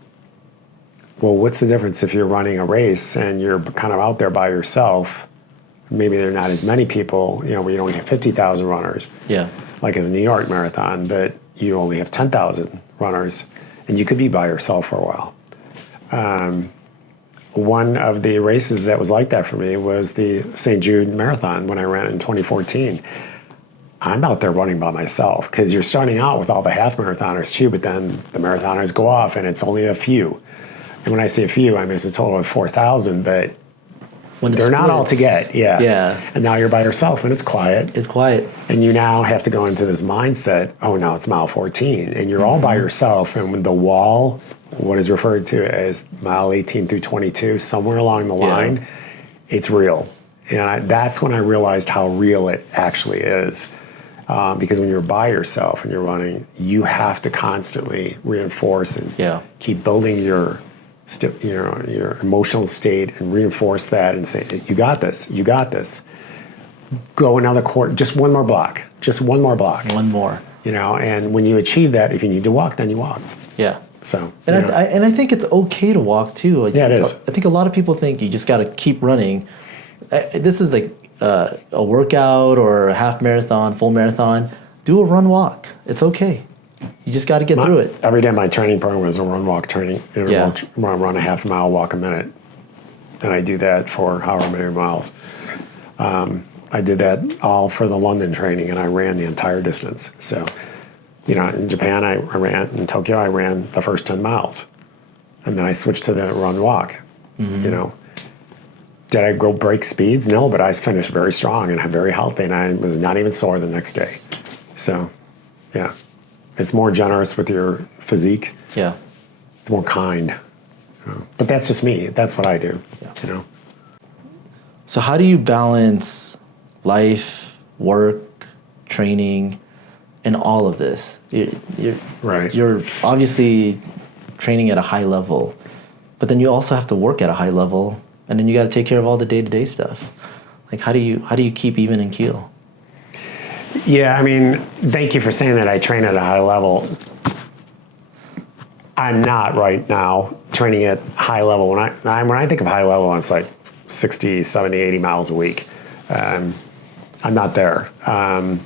well, what's the difference if you're running a race and you're kind of out there by yourself? Maybe there are not as many people, where you only have 50,000 runners. Yeah. Like in the New York Marathon, but you only have 10,000 runners, and you could be by yourself for a while. One of the races that was like that for me was the St. Jude Marathon when I ran it in 2014. I'm out there running by myself because you're starting out with all the half marathoners too, but then the marathoners go off and it's only a few. And when I say a few, I mean it's a total of 4,000, but they're not all to get, Yeah. And now you're by yourself and it's quiet. It's quiet. And you now have to go into this mindset, oh, now it's mile 14. And you're all by yourself. And when the wall, what is referred to as mile 18 through 22, somewhere along the line, it's real. And that's when I realized how real it actually is. Because when you're by yourself and you're running, you have to constantly reinforce and keep building your emotional state and reinforce that and say, you got this, you got this. Go another quarter, just one more block. One more. And when you achieve that, if you need to walk, then you walk. Yeah. So. And I think it's okay to walk too. Yeah, it is. I think a lot of people think you just got to keep running. This is like a workout or a half marathon, full marathon. Do a run walk. It's okay. You just got to get through it. Every day my training program was a run-walk training. Run a half mile, walk a minute. And I do that for however many miles. I did that all for the London training, and I ran the entire distance. So, in Japan, I ran. In Tokyo, I ran the first 10 miles. And then I switched to the run-walk. Mm-hmm. Did I go break speeds? No, but I finished very strong and very healthy, and I was not even sore the next day. So, yeah. It's more generous with your physique. Yeah. It's more kind. But that's just me. That's what I do. Yeah. So how do you balance life, work, training, and all of this? You're obviously training at a high level, but then you also have to work at a high level, and then you got to take care of all the day-to-day stuff. Like how do you keep even and keel? Yeah, I mean, thank you for saying that I train at a high level. I'm not right now training at high level. When I think of high level, it's like 60, 70, 80 miles a week. I'm not there. And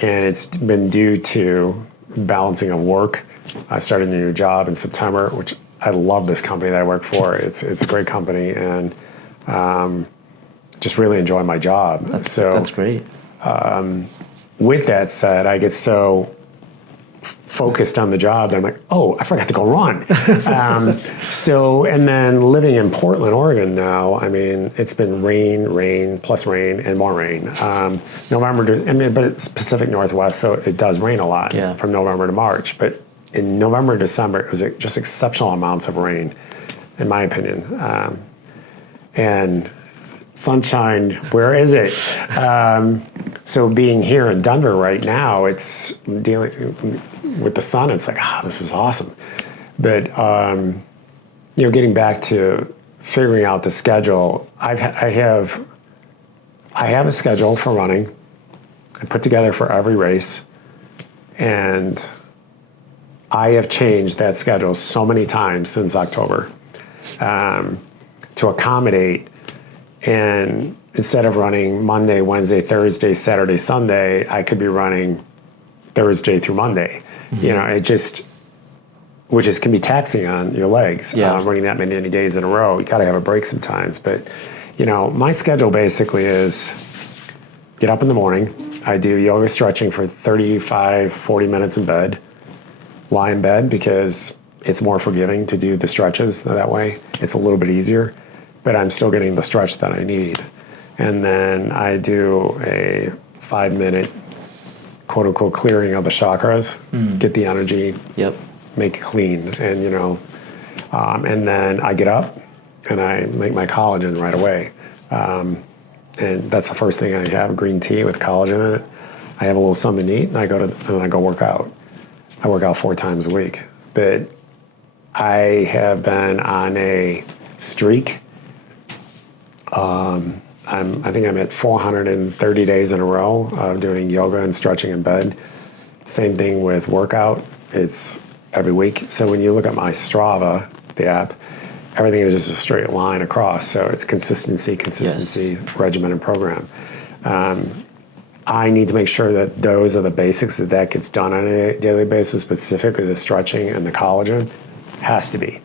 it's been due to balancing of work. I started a new job in September, which I love this company that I work for. It's a great company, and just really enjoy my job. That's great. With that said, I get so focused on the job that I'm like, oh, I forgot to go run. And then living in Portland, Oregon now, I mean, it's been rain, plus rain, and more rain. But it's Pacific Northwest, so it does rain a lot from November to March. But in November, December, it was just exceptional amounts of rain, in my opinion. And sunshine, where is it? So being here in Denver right now, it's dealing with the sun. It's like, this is awesome. But getting back to figuring out the schedule, I have a schedule for running. I put together for every race, and I have changed that schedule so many times since October to accommodate. And instead of running Monday, Wednesday, Thursday, Saturday, Sunday, I could be running Thursday through Monday. Which can be taxing on your legs. Running that many days in a row, you got to have a break sometimes. But, my schedule basically is get up in the morning. I do yoga stretching for 35, 40 minutes in bed. Lie in bed because it's more forgiving to do the stretches that way. It's a little bit easier, but I'm still getting the stretch that I need. And then I do a 5-minute, quote unquote, clearing of the chakras, get the energy, make it clean. And, and then I get up and I make my collagen right away. And that's the first thing I have, green tea with collagen in it. I have a little something to eat, and I go work out. I work out 4 times a week. But I have been on a streak. I think I'm at 430 days in a row of doing yoga and stretching in bed. Same thing with workout. It's every week. So when you look at my Strava, the app, everything is just a straight line across. So it's consistency, regimen, and program. I need to make sure that those are the basics, that gets done on a daily basis, specifically the stretching and the collagen has to be.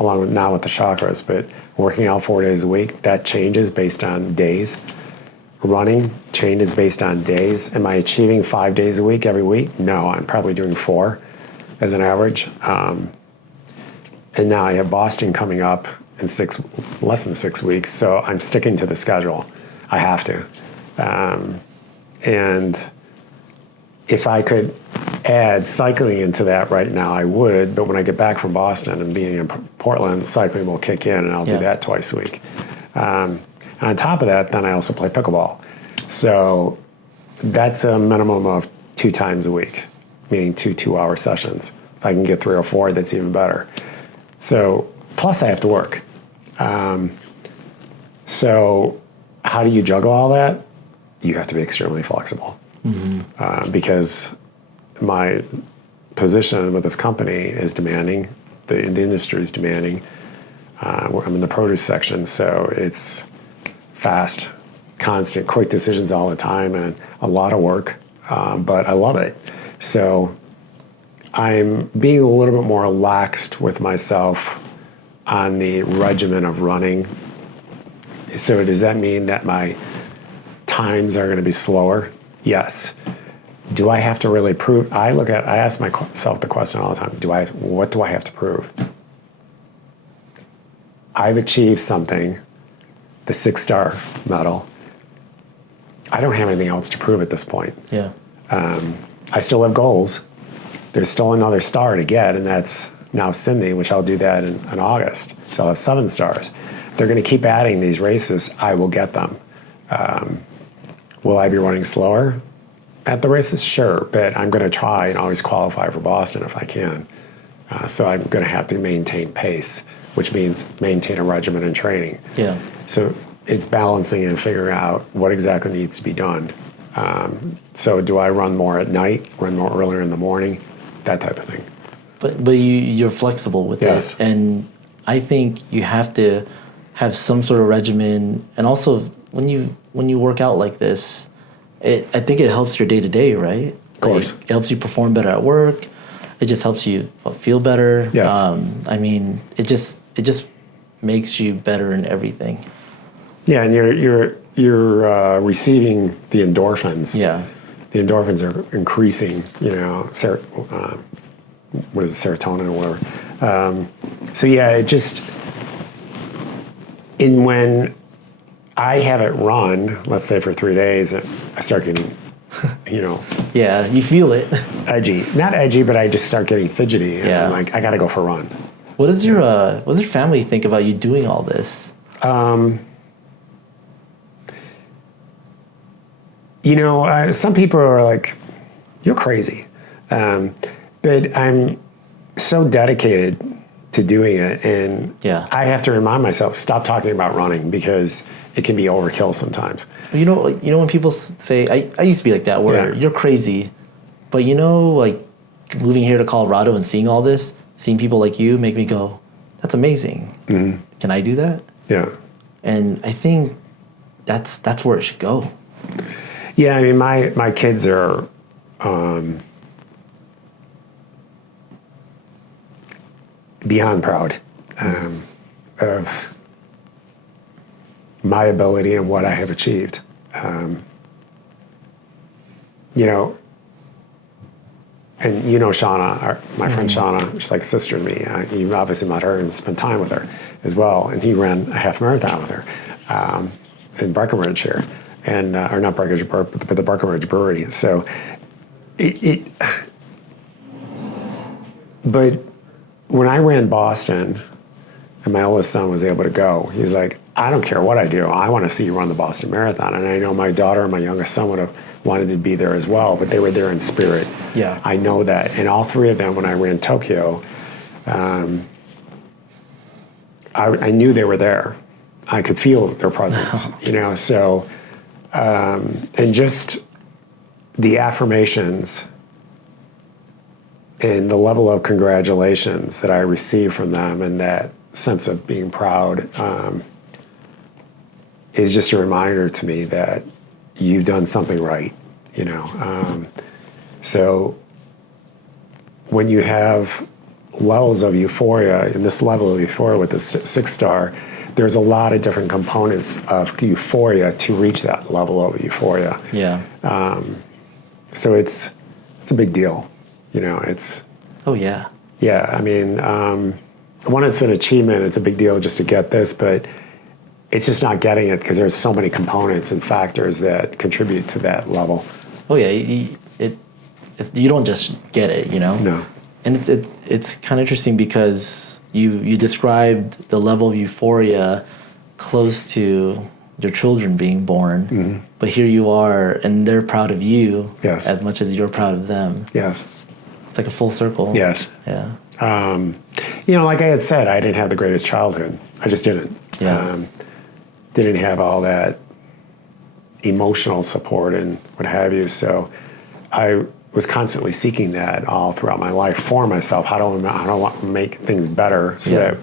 Along with now with the chakras, but working out 4 days a week, that changes based on days. Running changes based on days. Am I achieving 5 days a week every week? No, I'm probably doing 4 as an average. And now I have Boston coming up in less than 6 weeks, so I'm sticking to the schedule. I have to. And if I could add cycling into that right now, I would, but when I get back from Boston and being in Portland, cycling will kick in, and I'll do that twice a week. And on top of that, then I also play pickleball. So that's a minimum of 2 times a week, meaning 2 2-hour sessions. If I can get 3 or 4, that's even better. So, plus I have to work. So how do you juggle all that? You have to be extremely flexible. Because my position with this company is demanding, the industry is demanding. I'm in the produce section, so it's fast, constant, quick decisions all the time, and a lot of work, but I love it. So I'm being a little bit more relaxed with myself on the regimen of running. So does that mean that my times are going to be slower? Yes. Do I have to really prove? I ask myself the question all the time, what do I have to prove? I've achieved something, the 6-star medal. I don't have anything else to prove at this point. I still have goals. There's still another star to get, and that's now Sydney, which I'll do that in August. So I'll have 7 stars. They're going to keep adding these races. I will get them. Will I be running slower at the races? Sure, but I'm going to try and always qualify for Boston if I can. So I'm going to have to maintain pace, which means maintain a regimen and training. So it's balancing and figuring out what exactly needs to be done. So do I run more at night, run more earlier in the morning, that type of thing. But you're flexible with it. And I think you have to have some sort of regimen. And also when you work out like this, I think it helps your day-to-day, right? course. Like, it helps you perform better at work. It just helps you feel better. Yes. I mean, it just makes you better in everything. Yeah, and you're receiving the endorphins. Yeah. The endorphins are increasing. You know, what is it, serotonin or whatever. So yeah, it just. And when I have it run, let's say for 3 days, I start getting, you know. Yeah, you feel it. Edgy. Not edgy, but I just start getting fidgety. And Yeah. I'm like, I got to go for a run. What does your family think about you doing all this? You know, some people are like, you're crazy. But I'm so dedicated to doing it, and Yeah. I have to remind myself, stop talking about running, because it can be overkill sometimes. You know, when people say, I used to be like that, where Yeah. you're crazy, but you know, like moving here to Colorado and seeing all this, seeing people like you make me go, that's amazing. Mm-hmm. Can I do that? Yeah. And I think that's where it should go. Yeah, I mean, my kids are beyond proud of my ability and what I have achieved. You know, and you know Shauna, my friend Shauna, she's like a sister to me. You obviously met her and spent time with her as well. And he ran a half marathon with her in Breckenridge here. And, or not Breckenridge, but the Breckenridge Brewery. So but when I ran Boston and my oldest son was able to go, he was like, I don't care what I do. I want to see you run the Boston Marathon. And I know my daughter and my youngest son would have wanted to be there as well, but they were there in spirit. Yeah. I know that. And all three of them, when I ran Tokyo, I knew they were there. I could feel their presence, you know, so, and just the affirmations and the level of congratulations that I received from them, and that sense of being proud, is just a reminder to me that you've done something right, you know. So when you have levels of euphoria, and this level of euphoria with the 6-star, there's a lot of different components of euphoria to reach that level of euphoria. Yeah. So it's a big deal, you know. It's Oh yeah. yeah. I mean, one, it's an achievement. It's a big deal just to get this, but it's just not getting it because there's so many components and factors that contribute to that level. Oh yeah. You don't just get it, you know. No. And it's kind of interesting because you described the level of euphoria close to your children being born, but here you are, and they're proud of you as much as you're proud of them. Yes. It's like a full circle. Yes. Yeah. You know, like I had said, I didn't have the greatest childhood. I just didn't. Yeah. Didn't have all that emotional support and what have you. So I was constantly seeking that all throughout my life for myself. How do I want to make things better so that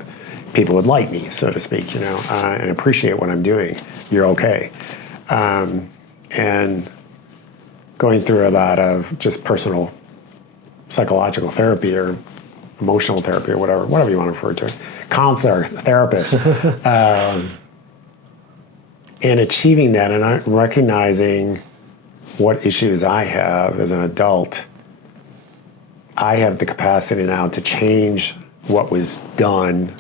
people would like me, so to speak, you know, and appreciate what I'm doing. You're okay. And going through a lot of just personal psychological therapy or emotional therapy or whatever you want to refer to, counselor, therapist, and achieving that and recognizing what issues I have as an adult. I have the capacity now to change what was done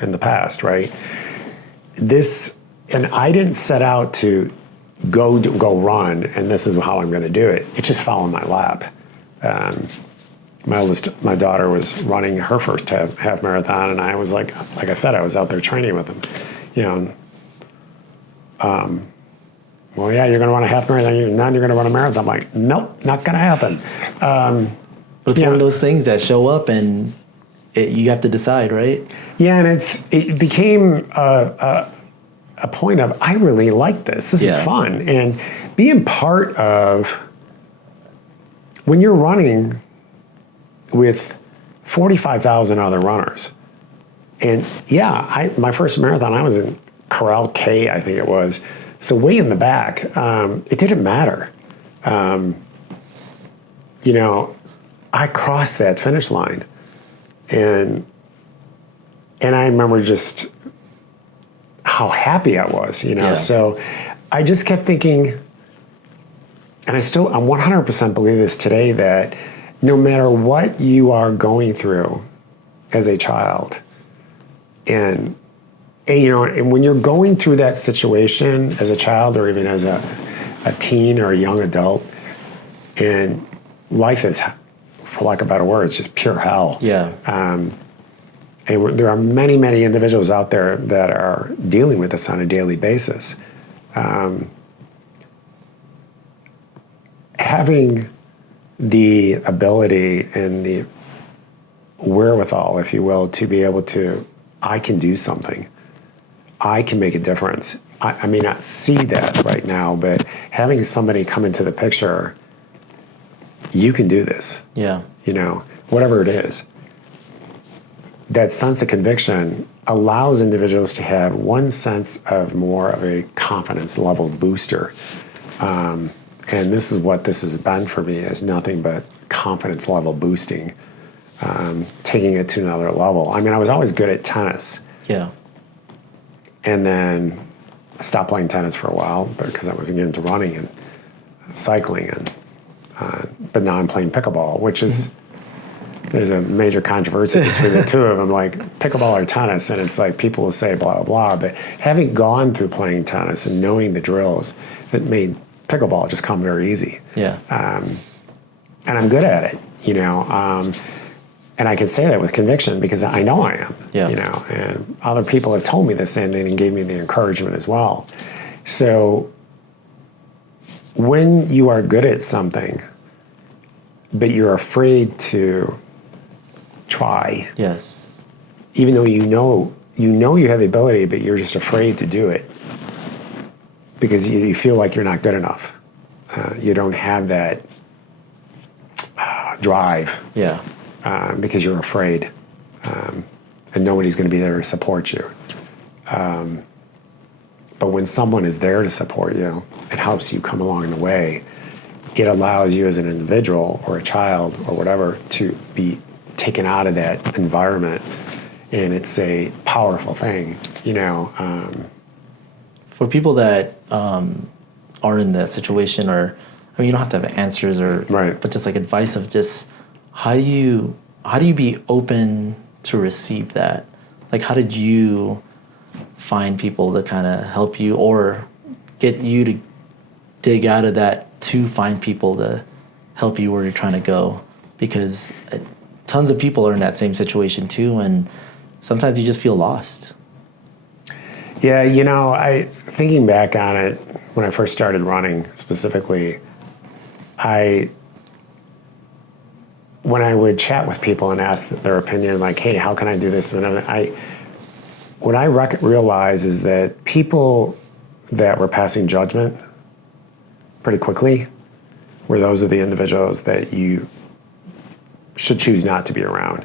in the past, right? And I didn't set out to go run, and this is how I'm going to do it. It just fell in my lap. My daughter was running her first half marathon, and I was like I said, I was out there training with them, you know. Well, yeah, you're going to run a half marathon, you're going to run a marathon. I'm like, nope, not going to happen. But it's one of those things that show up, and you have to decide, right? Yeah, and it became a point of, I really like this. This is fun. And being part of, when you're running with 45,000 other runners, and my first marathon, I was in Corral K, I think it was. So way in the back, it didn't matter. you know, I crossed that finish line, and I remember just how happy I was, you know. Yeah. So I just kept thinking, and I'm 100% believe this today, that no matter what you are going through as a child, and you know, and when you're going through that situation as a child or even as a teen or a young adult, and life is, for lack of better words, just pure hell. Yeah. And there are many, many individuals out there that are dealing with this on a daily basis. Having the ability and the wherewithal, if you will, to be able to, I can do something. I can make a difference. I may not see that right now, but having somebody come into the picture, you can do this. Yeah. You know, whatever it is. That sense of conviction allows individuals to have one sense of more of a confidence level booster. And this is what this has been for me, is nothing but confidence level boosting, taking it to another level. I mean, I was always good at tennis. Yeah. And then I stopped playing tennis for a while because I was getting into running and cycling, and but now I'm playing pickleball, which is, there's a major controversy between the two of them, like pickleball or tennis, and it's like people will say blah, blah, blah, but having gone through playing tennis and knowing the drills, it made pickleball just come very easy. Yeah. And I'm good at it, you know, and I can say that with conviction because I know I am, Yeah. you know, and other people have told me the same thing and gave me the encouragement as well. So when you are good at something, but you're afraid to try, Yes. even though you know you have the ability, but you're just afraid to do it because you feel like you're not good enough. You don't have that drive. Yeah. Because you're afraid, and nobody's going to be there to support you. But when someone is there to support you, it helps you come along the way. It allows you as an individual or a child or whatever to be taken out of that environment, and it's a powerful thing, you know. For people that are in that situation, or I mean, you don't have to have answers, or Right. but just like advice of just how do you be open to receive that? Like, how did you find people to kind of help you or get you to dig out of that to find people to help you where you're trying to go? Because tons of people are in that same situation too, and sometimes you just feel lost. Yeah, you know, thinking back on it, when I first started running specifically, when I would chat with people and ask their opinion, like, hey, how can I do this? What I realized is that people that were passing judgment pretty quickly were those of the individuals that you should choose not to be around.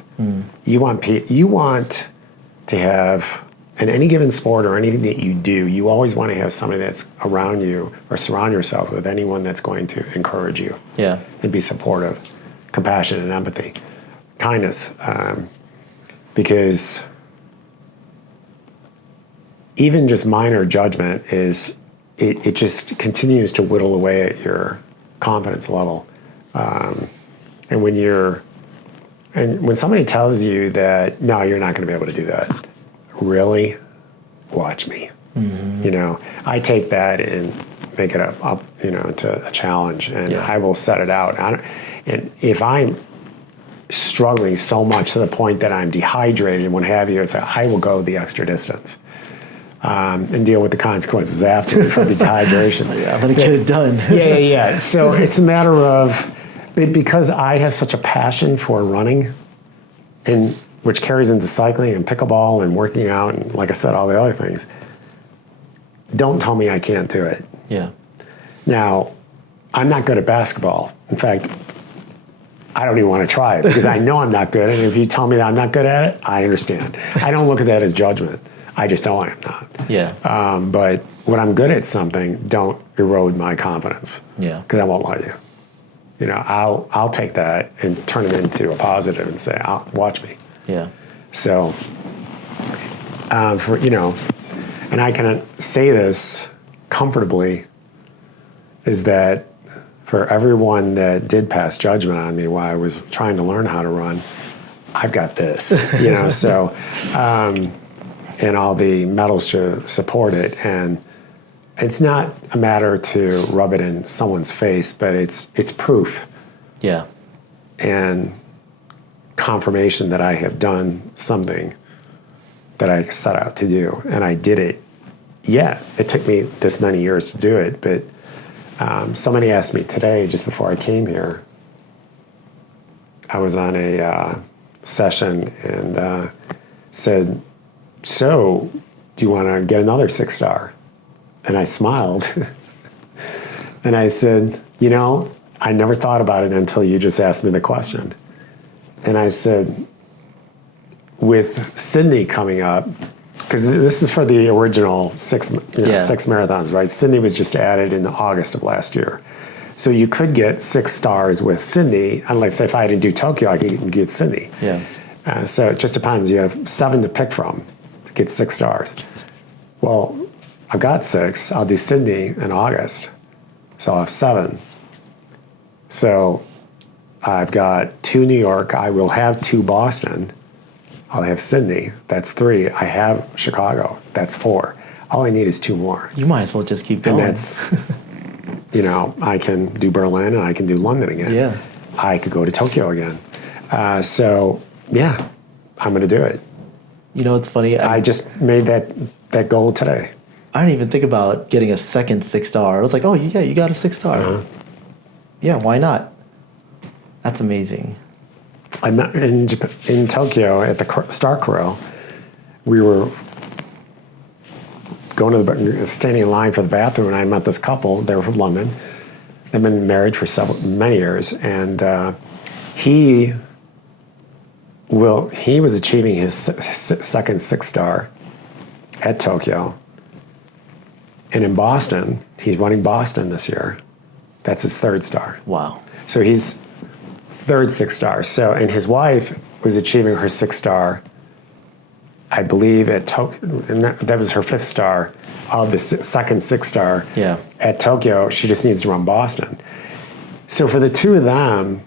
You want to have, in any given sport or anything that you do, you always want to have somebody that's around you or surround yourself with anyone that's going to encourage you. Yeah. And be supportive, compassion and empathy, kindness, because even just minor judgment it just continues to whittle away at your confidence level. And when somebody tells you that, no, you're not going to be able to do that, really, watch me. You know, I take that and make it up, you know, into a challenge, and I will set it out. And if I'm struggling so much to the point that I'm dehydrated and what have you, it's like I will go the extra distance and deal with the consequences after for the dehydration. I'm going to get it done. Yeah. So it's a matter of, because I have such a passion for running, and which carries into cycling and pickleball and working out and, like I said, all the other things. Don't tell me I can't do it. Yeah. Now, I'm not good at basketball. In fact, I don't even want to try it because I know I'm not good. And if you tell me that I'm not good at it, I understand. I don't look at that as judgment. I just know I am not. Yeah. But when I'm good at something, don't erode my confidence. Yeah. Because I won't let you. I'll take that and turn it into a positive and say, watch me. Yeah. So, and I can say this comfortably, is that for everyone that did pass judgment on me while I was trying to learn how to run, I've got this, so, and all the medals to support it. And it's not a matter to rub it in someone's face, but it's proof. Yeah. And confirmation that I have done something that I set out to do. And I did it. Yeah, it took me this many years to do it, but somebody asked me today, just before I came here, I was on a session and said, so do you want to get another 6-star? And I smiled. And I said, I never thought about it until you just asked me the question. And I said, with Sydney coming up, because this is for the original 6 marathons, right? Sydney was just added in August of last year. So you could get 6 stars with Sydney. And let's say if I didn't do Tokyo, I could get Sydney. Yeah. So it just depends. You have 7 to pick from to get 6 stars. Well, I've got 6. I'll do Sydney in August. So I'll have 7. So I've got 2 New York. I will have 2 Boston. I'll have Sydney. That's 3. I have Chicago. That's 4. All I need is 2 more. You might as well just keep going. And that's, I can do Berlin and I can do London again. Yeah. I could go to Tokyo again. So, yeah, I'm going to do it. It's funny. I just made that goal today. I didn't even think about getting a second 6-star. I was like, oh, yeah, you got a 6-star. Uh-huh. Yeah, why not? That's amazing. I'm in Tokyo at the Star Corral. We were standing in line for the bathroom, and I met this couple. They were from London. They've been married for many years, and he was achieving his second 6-star at Tokyo. And in Boston, he's running Boston this year. That's his 3rd star. Wow. So he's 3rd 6-star. So, and his wife was achieving her 6-star, I believe, at Tokyo. And that was her 5th star of the second 6-star at Tokyo. She just needs to run Boston. So for the 2 of them,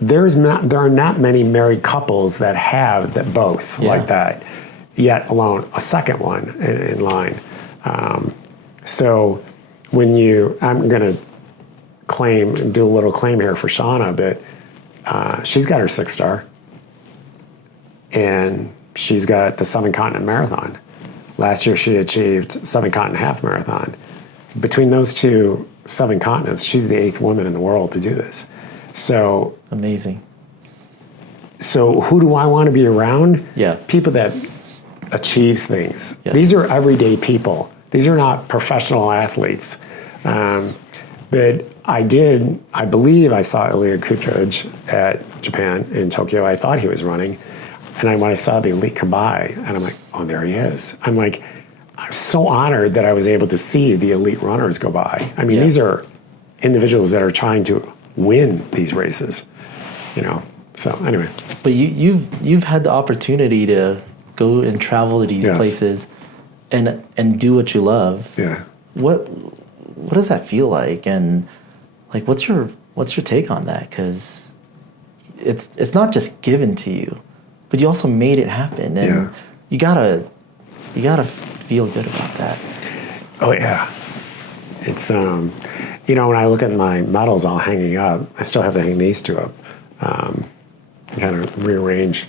there are not many married couples that have that both like that, yet alone a second one in line. So when I'm going to do a little claim here for Shauna, but she's got her 6-star, and she's got the 7-continent marathon. Last year she achieved 7-continent half marathon. Between those 2 7 continents, she's the 8th woman in the world to do this. So amazing. So who do I want to be around? Yeah. People that achieve things. Yes. These are everyday people. These are not professional athletes. But I believe I saw Ilya Kutridge at Japan in Tokyo. I thought he was running. And when I saw the elite come by, and I'm like, oh, there he is. I'm so honored that I was able to see the elite runners go by. I mean, these are individuals that are trying to win these races, So anyway. But you've had the opportunity to go and travel to these places and do what you love. Yeah. What does that feel like? And like, what's your take on that? Because it's not just given to you, but you also made it happen, and you gotta feel good about that. Oh yeah, it's when I look at my medals all hanging up, I still have to hang these 2 up. Kind of rearrange,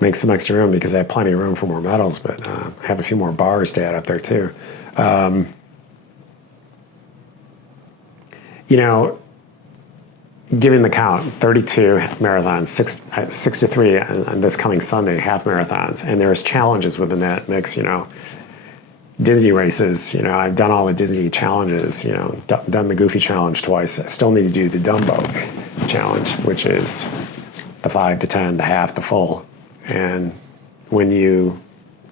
make some extra room because I have plenty of room for more medals, but I have a few more bars to add up there too. Given the count, 32 marathons, 6 to 3 on this coming Sunday, half marathons, and there's challenges within that mix, Disney races, I've done all the Disney challenges, done the Goofy challenge twice. I still need to do the Dumbo challenge, which is the 5, the 10, the half, the full. And when you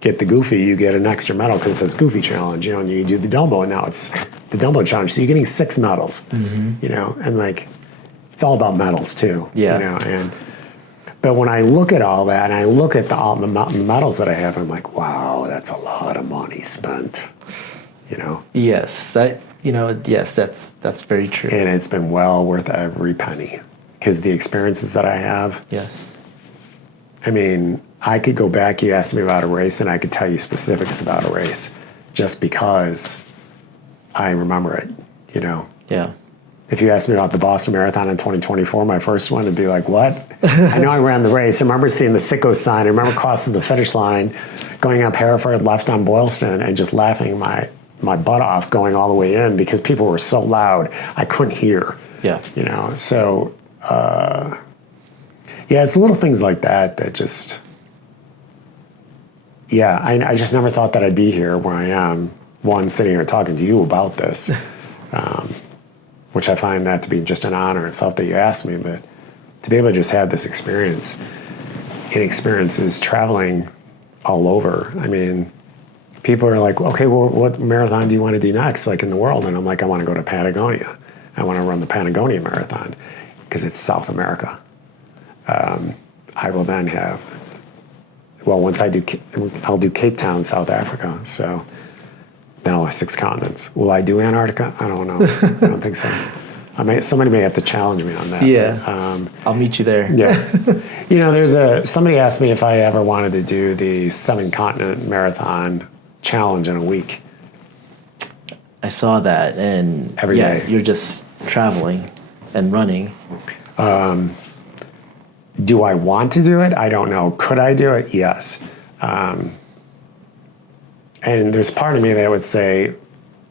get the Goofy, you get an extra medal because it says Goofy challenge, and you do the Dumbo, and now it's the Dumbo challenge. So you're getting 6 medals, and it's all about medals too. Yeah. You know, but when I look at all that and I look at all the medals that I have, I'm like, wow, that's a lot of money spent. You know. Yes, that's very true. And it's been well worth every penny because the experiences that I have. Yes. I mean, I could go back. You asked me about a race, and I could tell you specifics about a race, just because I remember it. You know. Yeah. If you asked me about the Boston Marathon in 2024, my first one, it'd be like, what? I know I ran the race. I remember seeing the Sicko sign. I remember crossing the finish line, going up Hereford, left on Boylston, and just laughing my butt off going all the way in because people were so loud I couldn't hear. Yeah. You know, so, yeah, it's little things like that just, yeah, I just never thought that I'd be here where I am, one, sitting here talking to you about this. Which I find that to be just an honor itself that you asked me, but to be able to just have this experience and experiences traveling all over. I mean, people are like, okay, well, what marathon do you want to do next, like in the world? And I'm like, I want to go to Patagonia. I want to run the Patagonia Marathon because it's South America. I will then have, well, once I'll do Cape Town, South Africa. So then I'll have 6 continents. Will I do Antarctica? I don't know. I don't think so. Somebody may have to challenge me on that. Yeah. But, I'll meet you there. yeah. You know, somebody asked me if I ever wanted to do the 7-continent marathon challenge in a week. I saw that, and Every day. You're just traveling and running. Do I want to do it? I don't know. Could I do it? Yes. And there's part of me that would say,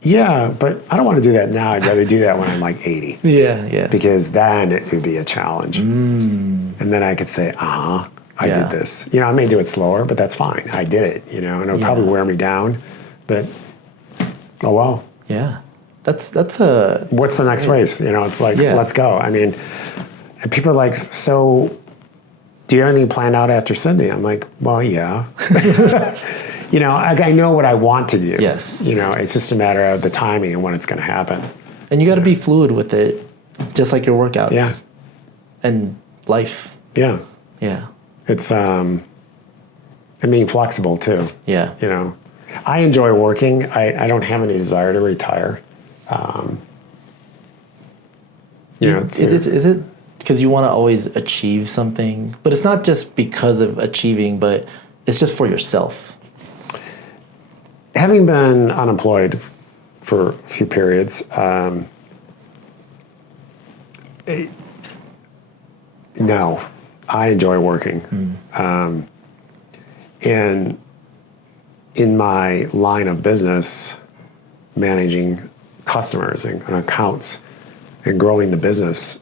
yeah, but I don't want to do that now. I'd rather do that when I'm like 80. Yeah. Because then it would be a challenge. And then I could say, I did this. You know, I may do it slower, but that's fine. I did it, you know, and it'll probably wear me down. But, oh well. Yeah. That's a... What's the next race? You know, it's like, let's go. I mean, and people are like, so do you have anything planned out after Sydney? I'm like, well, yeah. You know, I know what I want to do. Yes. You know, it's just a matter of the timing and when it's going to happen. And you got to be fluid with it, just like your workouts. Yeah. And life. Yeah. Yeah. It's, and being flexible too. Yeah. You know, I enjoy working. I don't have any desire to retire. You know, is it because you want to always achieve something? But it's not just because of achieving, but it's just for yourself. Having been unemployed for a few periods, no, I enjoy working. And in my line of business, managing customers and accounts and growing the business,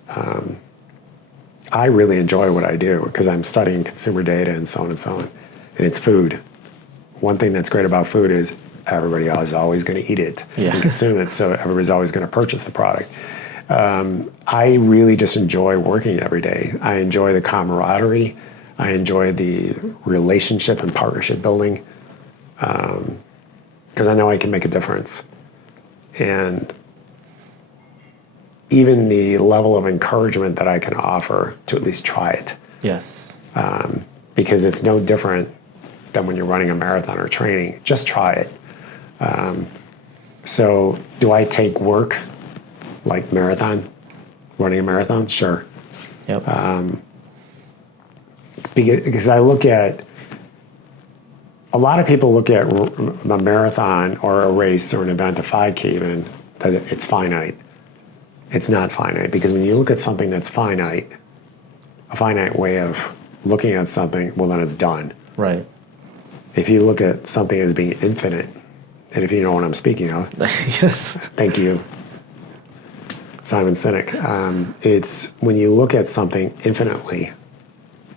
I really enjoy what I do because I'm studying consumer data and so on and so on. And it's food. One thing that's great about food is everybody is always going to eat it and consume it, so everybody's always going to purchase the product. I really just enjoy working every day. I enjoy the camaraderie. I enjoy the relationship and partnership building because I know I can make a difference. And even the level of encouragement that I can offer to at least try it. Yes. Because it's no different than when you're running a marathon or training. Just try it. So do I take work like running a marathon? Sure. Yep. Because I look at, a lot of people look at a marathon or a race or an event, a 5K even, that it's finite. It's not finite, because when you look at something that's finite, a finite way of looking at something, well, then it's done. Right. If you look at something as being infinite, and if you know what I'm speaking of, yes. Thank you, Simon Sinek. It's when you look at something infinitely,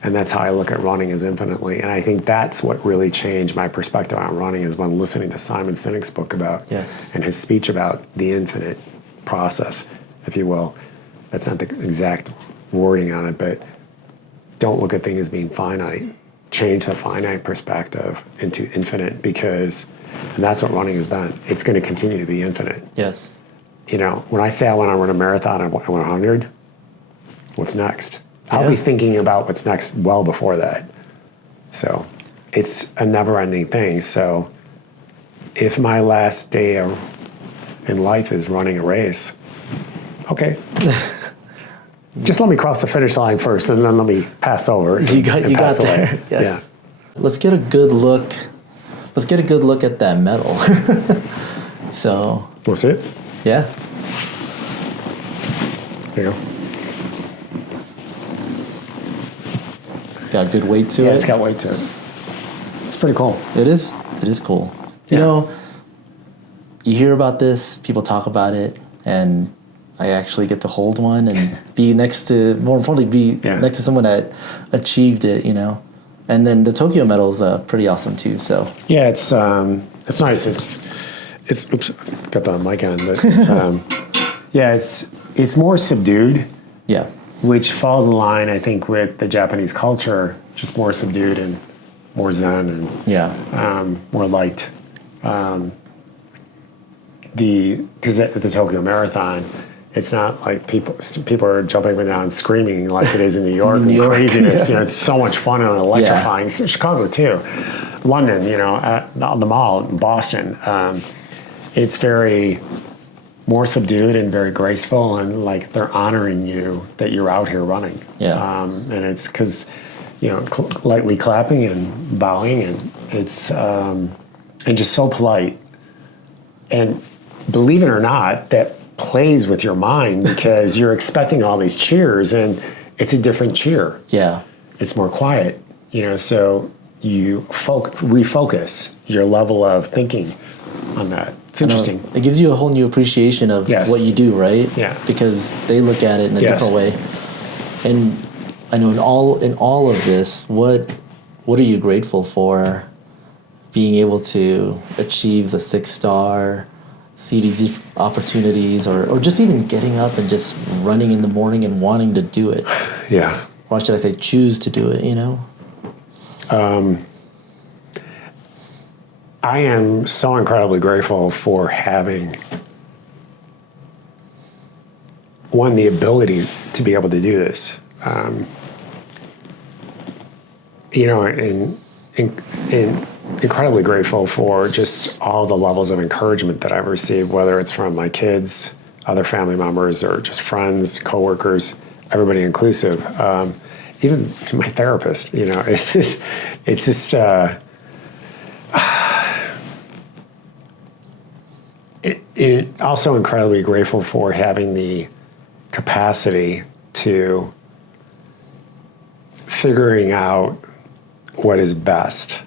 and that's how I look at running, as infinitely. And I think that's what really changed my perspective on running, is when listening to Simon Sinek's book about, and his speech about the infinite process, if you will. That's not the exact wording on it, but don't look at things as being finite. Change the finite perspective into infinite, because, and that's what running has been. It's going to continue to be infinite. Yes. You know, when I say I want to run a marathon at 100, what's next? I'll be thinking about what's next well before that. So it's a never-ending thing. So if my last day in life is running a race, okay. Just let me cross the finish line first, and then let me pass over. You got there. Yes. Yeah. Let's get a good look. Let's get a good look at that medal. So. We'll see it? Yeah. There you go. It's got good weight to it. Yeah, it's got weight to it. It's pretty cool. It is. It is cool. You know, you hear about this, people talk about it, and I actually get to hold one and be next to, more importantly, next to someone that achieved it, you know. And then the Tokyo medal is pretty awesome too. So yeah, it's nice. It's oops, got the mic on, but it's it's more subdued. Yeah, which falls in line, I think, with the Japanese culture, just more subdued and more zen and more light. Because at the Tokyo Marathon, it's not like people are jumping up and down screaming like it is in New York. Craziness. You know, it's so much fun and electrifying. Yeah. Chicago too, London. You know, at the mall in Boston. It's very more subdued and very graceful, and like they're honoring you that you're out here running. Yeah. And it's because, you know, lightly clapping and bowing, and it's and just so polite. And believe it or not, that plays with your mind because you're expecting all these cheers, and it's a different cheer. Yeah. It's more quiet, you know, so you refocus your level of thinking on that. It's interesting. It gives you a whole new appreciation of what you do, right? Yeah. Because they look at it in a different way. And I know in all of this, what are you grateful for? Being able to achieve the 6-star, see these opportunities, or just even getting up and just running in the morning and wanting to do it. Yeah. Or should I say choose to do it, you know? I am so incredibly grateful for having, one, the ability to be able to do this. You know, and incredibly grateful for just all the levels of encouragement that I've received, whether it's from my kids, other family members, or just friends, coworkers, everybody inclusive. Even my therapist, you know, it's just also incredibly grateful for having the capacity to figuring out what is best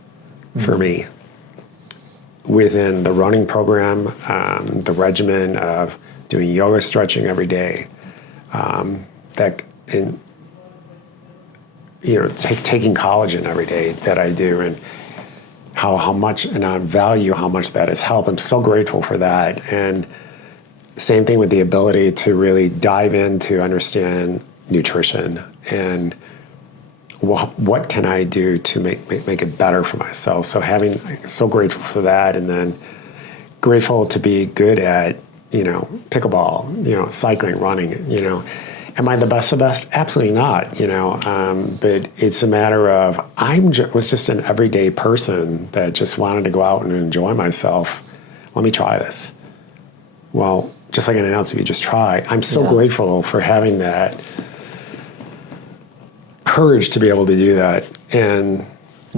for me within the running program, the regimen of doing yoga, stretching every day, taking collagen every day that I do, and how much, and I value how much that has helped. I'm so grateful for that. And same thing with the ability to really dive in to understand nutrition and what can I do to make it better for myself. So grateful for that. And then grateful to be good at, you know, pickleball, you know, cycling, running, you know. Am I the best of best? Absolutely not, you know, but it's a matter of was just an everyday person that just wanted to go out and enjoy myself. Let me try this. Well, just like anything else, if you just try, I'm so grateful for having that courage to be able to do that, and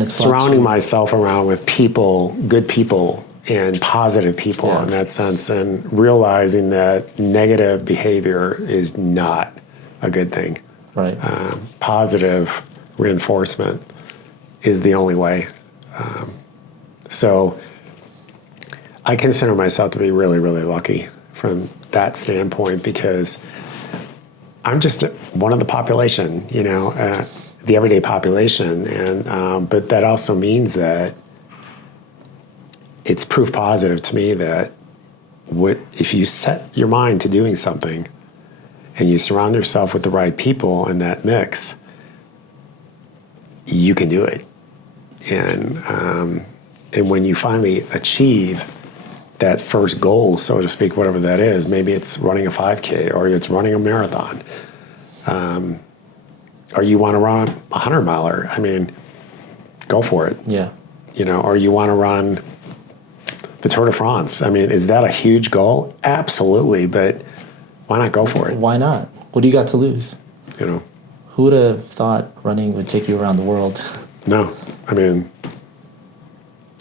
surrounding myself around with people, good people, and positive people in that sense, and realizing that negative behavior is not a good thing. Right. Positive reinforcement is the only way. So I consider myself to be really, really lucky from that standpoint, because I'm just one of the population, you know, the everyday population. And but that also means that it's proof positive to me that if you set your mind to doing something and you surround yourself with the right people in that mix, you can do it. And when you finally achieve that first goal, so to speak, whatever that is, maybe it's running a 5K or it's running a marathon, Or you want to run a 100-miler. I mean, go for it. Yeah. You know, or you want to run the Tour de France. I mean, is that a huge goal? Absolutely, but why not go for it? Why not? What do you got to lose? You know? Who would have thought running would take you around the world? No. I mean,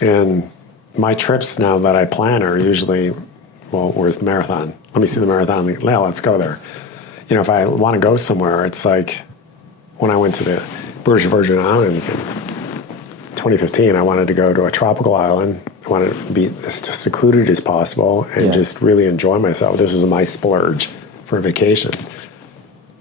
and my trips now that I plan are usually, well, where's the marathon? Let me see the marathon. Yeah, let's go there. You know, if I want to go somewhere, it's like when I went to the British Virgin Islands in 2015, I wanted to go to a tropical island. I wanted to be as secluded as possible and just really enjoy myself. This was my splurge for a vacation.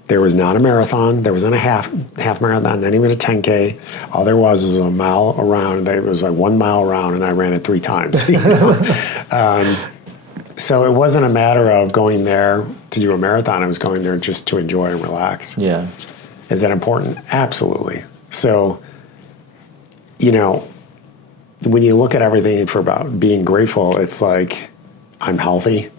There was not a marathon. There wasn't a half marathon, not even a 10K. All there was a mile around. It was like 1 mile around, and I ran it 3 times. You know? So it wasn't a matter of going there to do a marathon. I was going there just to enjoy and relax. Yeah. Is that important? Absolutely. So, you know, when you look at everything for about being grateful, it's like I'm healthy.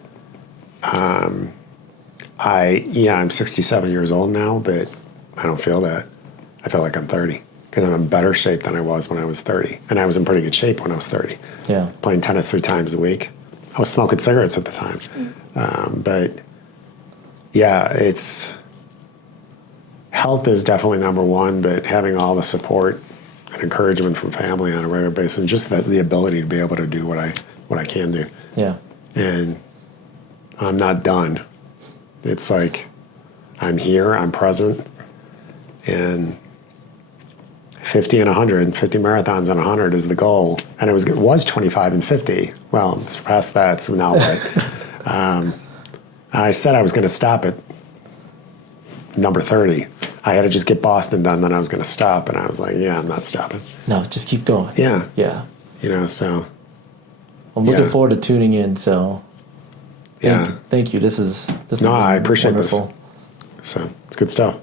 I'm 67 years old now, but I don't feel that. I feel like I'm 30 because I'm in better shape than I was when I was 30. And I was in pretty good shape when I was 30. Yeah. Playing tennis 3 times a week. I was smoking cigarettes at the time. But yeah, health is definitely number one, but having all the support and encouragement from family on a regular basis, and just the ability to be able to do what I can do. Yeah. And I'm not done. It's like I'm here, I'm present, and 50 and 100, 50 marathons and 100 is the goal. And it was 25 and 50. Well, it's past that, so now what? I said I was going to stop at number 30. I had to just get Boston done, then I was going to stop. And I was like, yeah, I'm not stopping. No, just keep going. Yeah. Yeah. You know, so. I'm looking forward to tuning in, so. Thank you. This is I appreciate wonderful. this. So it's good stuff.